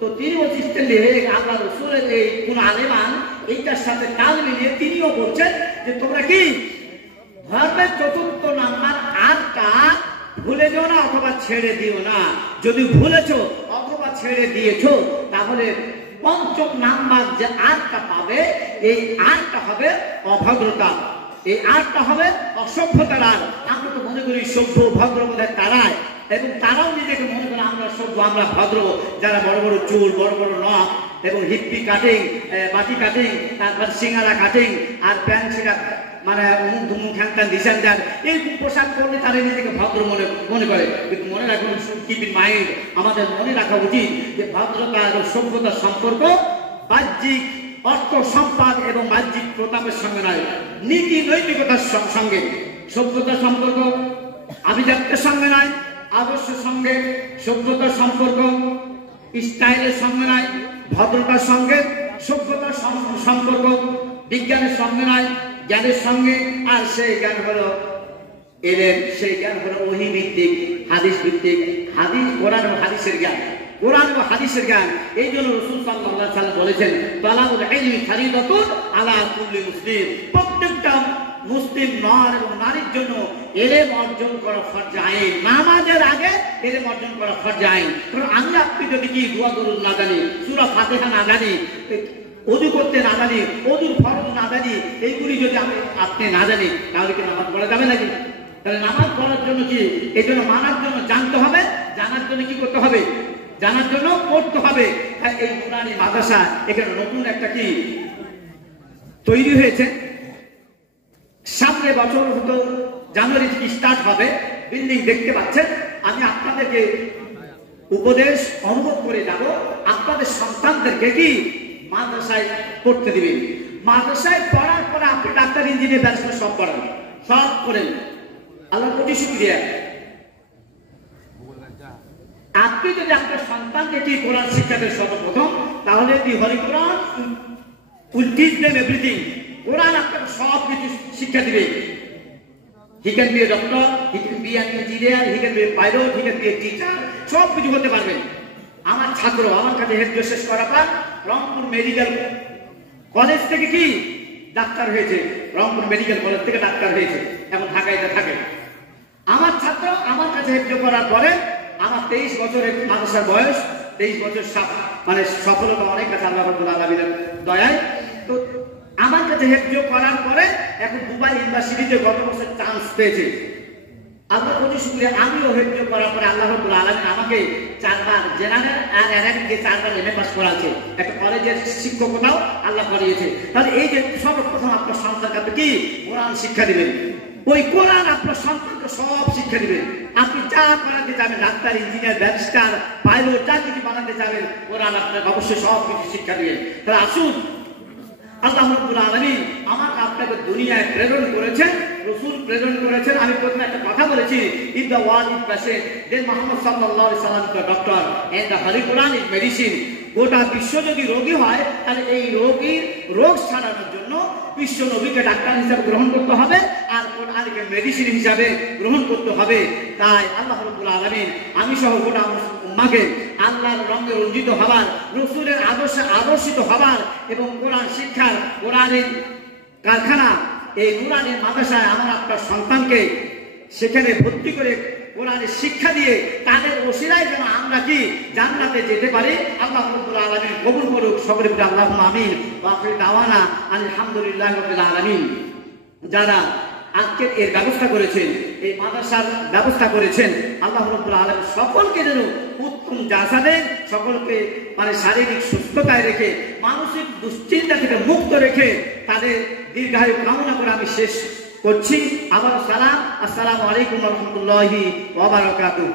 তো তিনি বলছেন আল্লাহ রাসূলের এই কোন আলেমান এইটার সাথে তাল মিলিয়ে তিনিও বলছেন যে তোমরা কি ধর্মের 4র্থ নাম্বার আরটা ভুলে যেও না অথবা ছেড়ে দিও না। যদি ভুলেছো অথবা ছেড়ে দিয়েছো তাহলে 5ম নাম্বার যে আরটা পাবে, এই আরটা হবে অভদ্রতা, এই আরটা হবে অসভ্যতার আর। আমরা তো মনে করি সভ্য ভদ্র বোধহয় তারাই, এবং তারাও নিজেকে মনে করে আমরা সভ্য, আমরা ভদ্র। যারা বড় বড় চুল, বড় বড় নখ এবং হিপ্পি কাটিং, বাটি কাটিং, তারপর সিঙ্গারা কাটিং আর প্যান্ট সেটা মানে মুখ হ্যাংটান দিশান যান এরকম পোশাক পরলে তারা নিজেকে ভদ্র মনে করে। কিন্তু মনে রাখুন, কিপ ইন মাইন্ড, আমাদের মনে রাখা উচিত যে ভদ্রতা এবং সভ্যতার সম্পর্ক বাহ্যিক অর্থ সম্পদ এবং বাহ্যিক প্রতাপের সঙ্গে নয়, নীতি নৈতিকতার সঙ্গে। সভ্যতার সম্পর্ক আভিজাত্যের সঙ্গে নয়, আদর্শের সঙ্গে। সভ্যতার সম্পর্ক স্টাইলের সঙ্গে নয়, ভদ্রতার সঙ্গে। সভ্যতার সম্পর্ক বিজ্ঞানের সঙ্গে নয়, জ্ঞানের সঙ্গে। আর সেই জ্ঞান হলো এলেম, সেই জ্ঞান হলো ওহী ভিত্তিক, হাদিস ভিত্তিক, হাদিস, কোরআন ও হাদিসের জ্ঞান, কোরআন ও হাদিসের জ্ঞান। এই জন্য রাসূল সাল্লাল্লাহু আলাইহি ওয়াসাল্লাম বলেছেন তালাবুল ইলমি ফারিদাতুন আলা কুল্লি মুসলিম। প্রত্যেকটা মুসলিম নর এবং নারীর জন্য ইলম অর্জন করা ফরজ আইন। নামাজের আগে ইলম অর্জন করা ফরজ আইন। কারণ আমি আপনি যদি কি দোয়া দরুদ না জানি, সূরা ফাতিহা না জানি, ওযু করতে না জানি, ওযুর ফরজ না জানি, এইগুলি যদি আপনি না জানি তাহলে কি নামাজ পড়া যাবে নাকি? তাহলে নামাজ পড়ার জন্য কি, এই জন্য মানার জন্য জানতে হবে, জানার জন্য কি করতে হবে? জানার জন্য পড়তে হবে। এই নুরানি মাদ্রাসা এখানে নতুন একটা কি তৈরি হয়েছে, সামনে বছর জানুয়ারি থেকে স্টার্ট হবে। বিল্ডিং দেখতে পাচ্ছেন। আমি আপনাদেরকে উপদেশ অনুভব করে যাব, আপনাদের সন্তানদেরকে কি মাদ্রাসায় পড়তে দিবেন। মাদ্রাসায় পড়ার পরে আপনি ডাক্তার, ইঞ্জিনিয়ার, ব্যারিস্টার সব পড়াবেন, সব করেন। আল্লাহর প্রতি শুকরিয়া। আপনি যদি আপনার সন্তানকে কি কোরআন শিক্ষা দেন সর্বপ্রথম, তাহলে দি হরি কোরআন উইল টিচ দেম এভরিথিং। কোরআন আপনাকে সব কিছু শিক্ষা দিবে। He can be a doctor, he can be an engineer, he can be a pilot, he can be a teacher, সব কিছু হতে পারবেন। আমার ছাত্র আমার কাছে হেড শেষ করার পর রংপুর মেডিকেল কলেজ থেকে কি ডাক্তার হয়েছে, রংপুর মেডিকেল কলেজ থেকে ডাক্তার হয়েছে, এখন ঢাকায় থাকে। আমার ছাত্র আমার কাছে হেড করার পরে আমার 23 বছরের মাদ্রাসার বয়স, 23 বছর মানে সফলতা অনেক কাছে আল্লাহ রাব্বুল আলামিনের দয়ায়। তো আমার কাছে হেফজ করার পরে এখন দুবাই ইউনিভার্সিটিতে গত বছর চান্স পেয়েছে। আল্লাহর প্রতি শুকরিয়া। আমিও হেফজ করার পরে আল্লাহ রাব্বুল আলামিন আমাকে 4 বার জেনারেল আর অ্যারাবিকে 4 বার এমএ পাস করাচ্ছে। একটা কলেজের শিক্ষকতাও আল্লাহ করিয়েছে। তাহলে এই যে সর্বপ্রথম আপনার সন্তানকে কি কোরআন শিক্ষা দিবেন, ওই কোরআন আপনার সন্তানকে সব শিক্ষা দিবেন। আপনি যা বানাতে যাবেন, ডাক্তার, ইঞ্জিনিয়ার, ব্যারিস্টার, পাইলট, যা কিছু বানাতে যাবেন, কোরআন আপনাকে অবশ্যই সব কিছু শিক্ষা দিবেন। তাহলে আসুন, আল্লাহ রাব্বুল আলামিন আমাকে আপনাকে দুনিয়ায় প্রেরণ করেছেন, রাসূল প্রেরণ করেছেন। আমি প্রথমে একটা কথা বলেছি, if the world is patient then Muhammad সাল্লাল্লাহু আলাইহি সাল্লাম is the doctor and the holy Quran is medicine. গোটা বিশ্ব যদি রোগী হয়, তাহলে এই রোগীর রোগ সারানোর জন্য বিশ্ব নবীকে ডাক্তার হিসাবে গ্রহণ করতে হবে আর কোরআনকে মেডিসিন হিসাবে গ্রহণ করতে হবে। তাই আল্লাহ রাব্বুল আলামিন আমি সহ গোটা উম্মাহকে আল্লাহর রঙে রঞ্জিত হবার, রাসূলের আদর্শে আদর্শিত হবার এবং কোরআন শিক্ষার, কোরআনের কারখানা, এই নুরানের মাদ্রাসায় আমার আপনার সন্তানকে সেখানে ভর্তি করে কোরআনের শিক্ষা দিয়ে তাদের ওসিলায় যেন আমরা কি জান্নাতে যেতে পারি। আল্লাহ রাব্বুল আলামিন কবুল করুক। সকলে বলি আল্লাহুম্মা আমিন। ওয়া আখিরু দাওয়ানা আলহামদুলিল্লাহি রাব্বিল আলামিন। যারা আজকে এর ব্যবস্থা করেছেন, এই মাদ্রাসার ব্যবস্থা করেছেন, আল্লাহ রাব্বুল আলামিন সকলকে যেন উত্তম জাযা দেন, সকলকে মানে শারীরিক সুস্থতায় রেখে, মানসিক দুশ্চিন্তা থেকে মুক্ত রেখে তাদের দীর্ঘায়ু কামনা করে আমি শেষ করছি। আবার সালাম, আসসালামু আলাইকুম ওয়া রাহমাতুল্লাহি ওয়া বারাকাতুহু।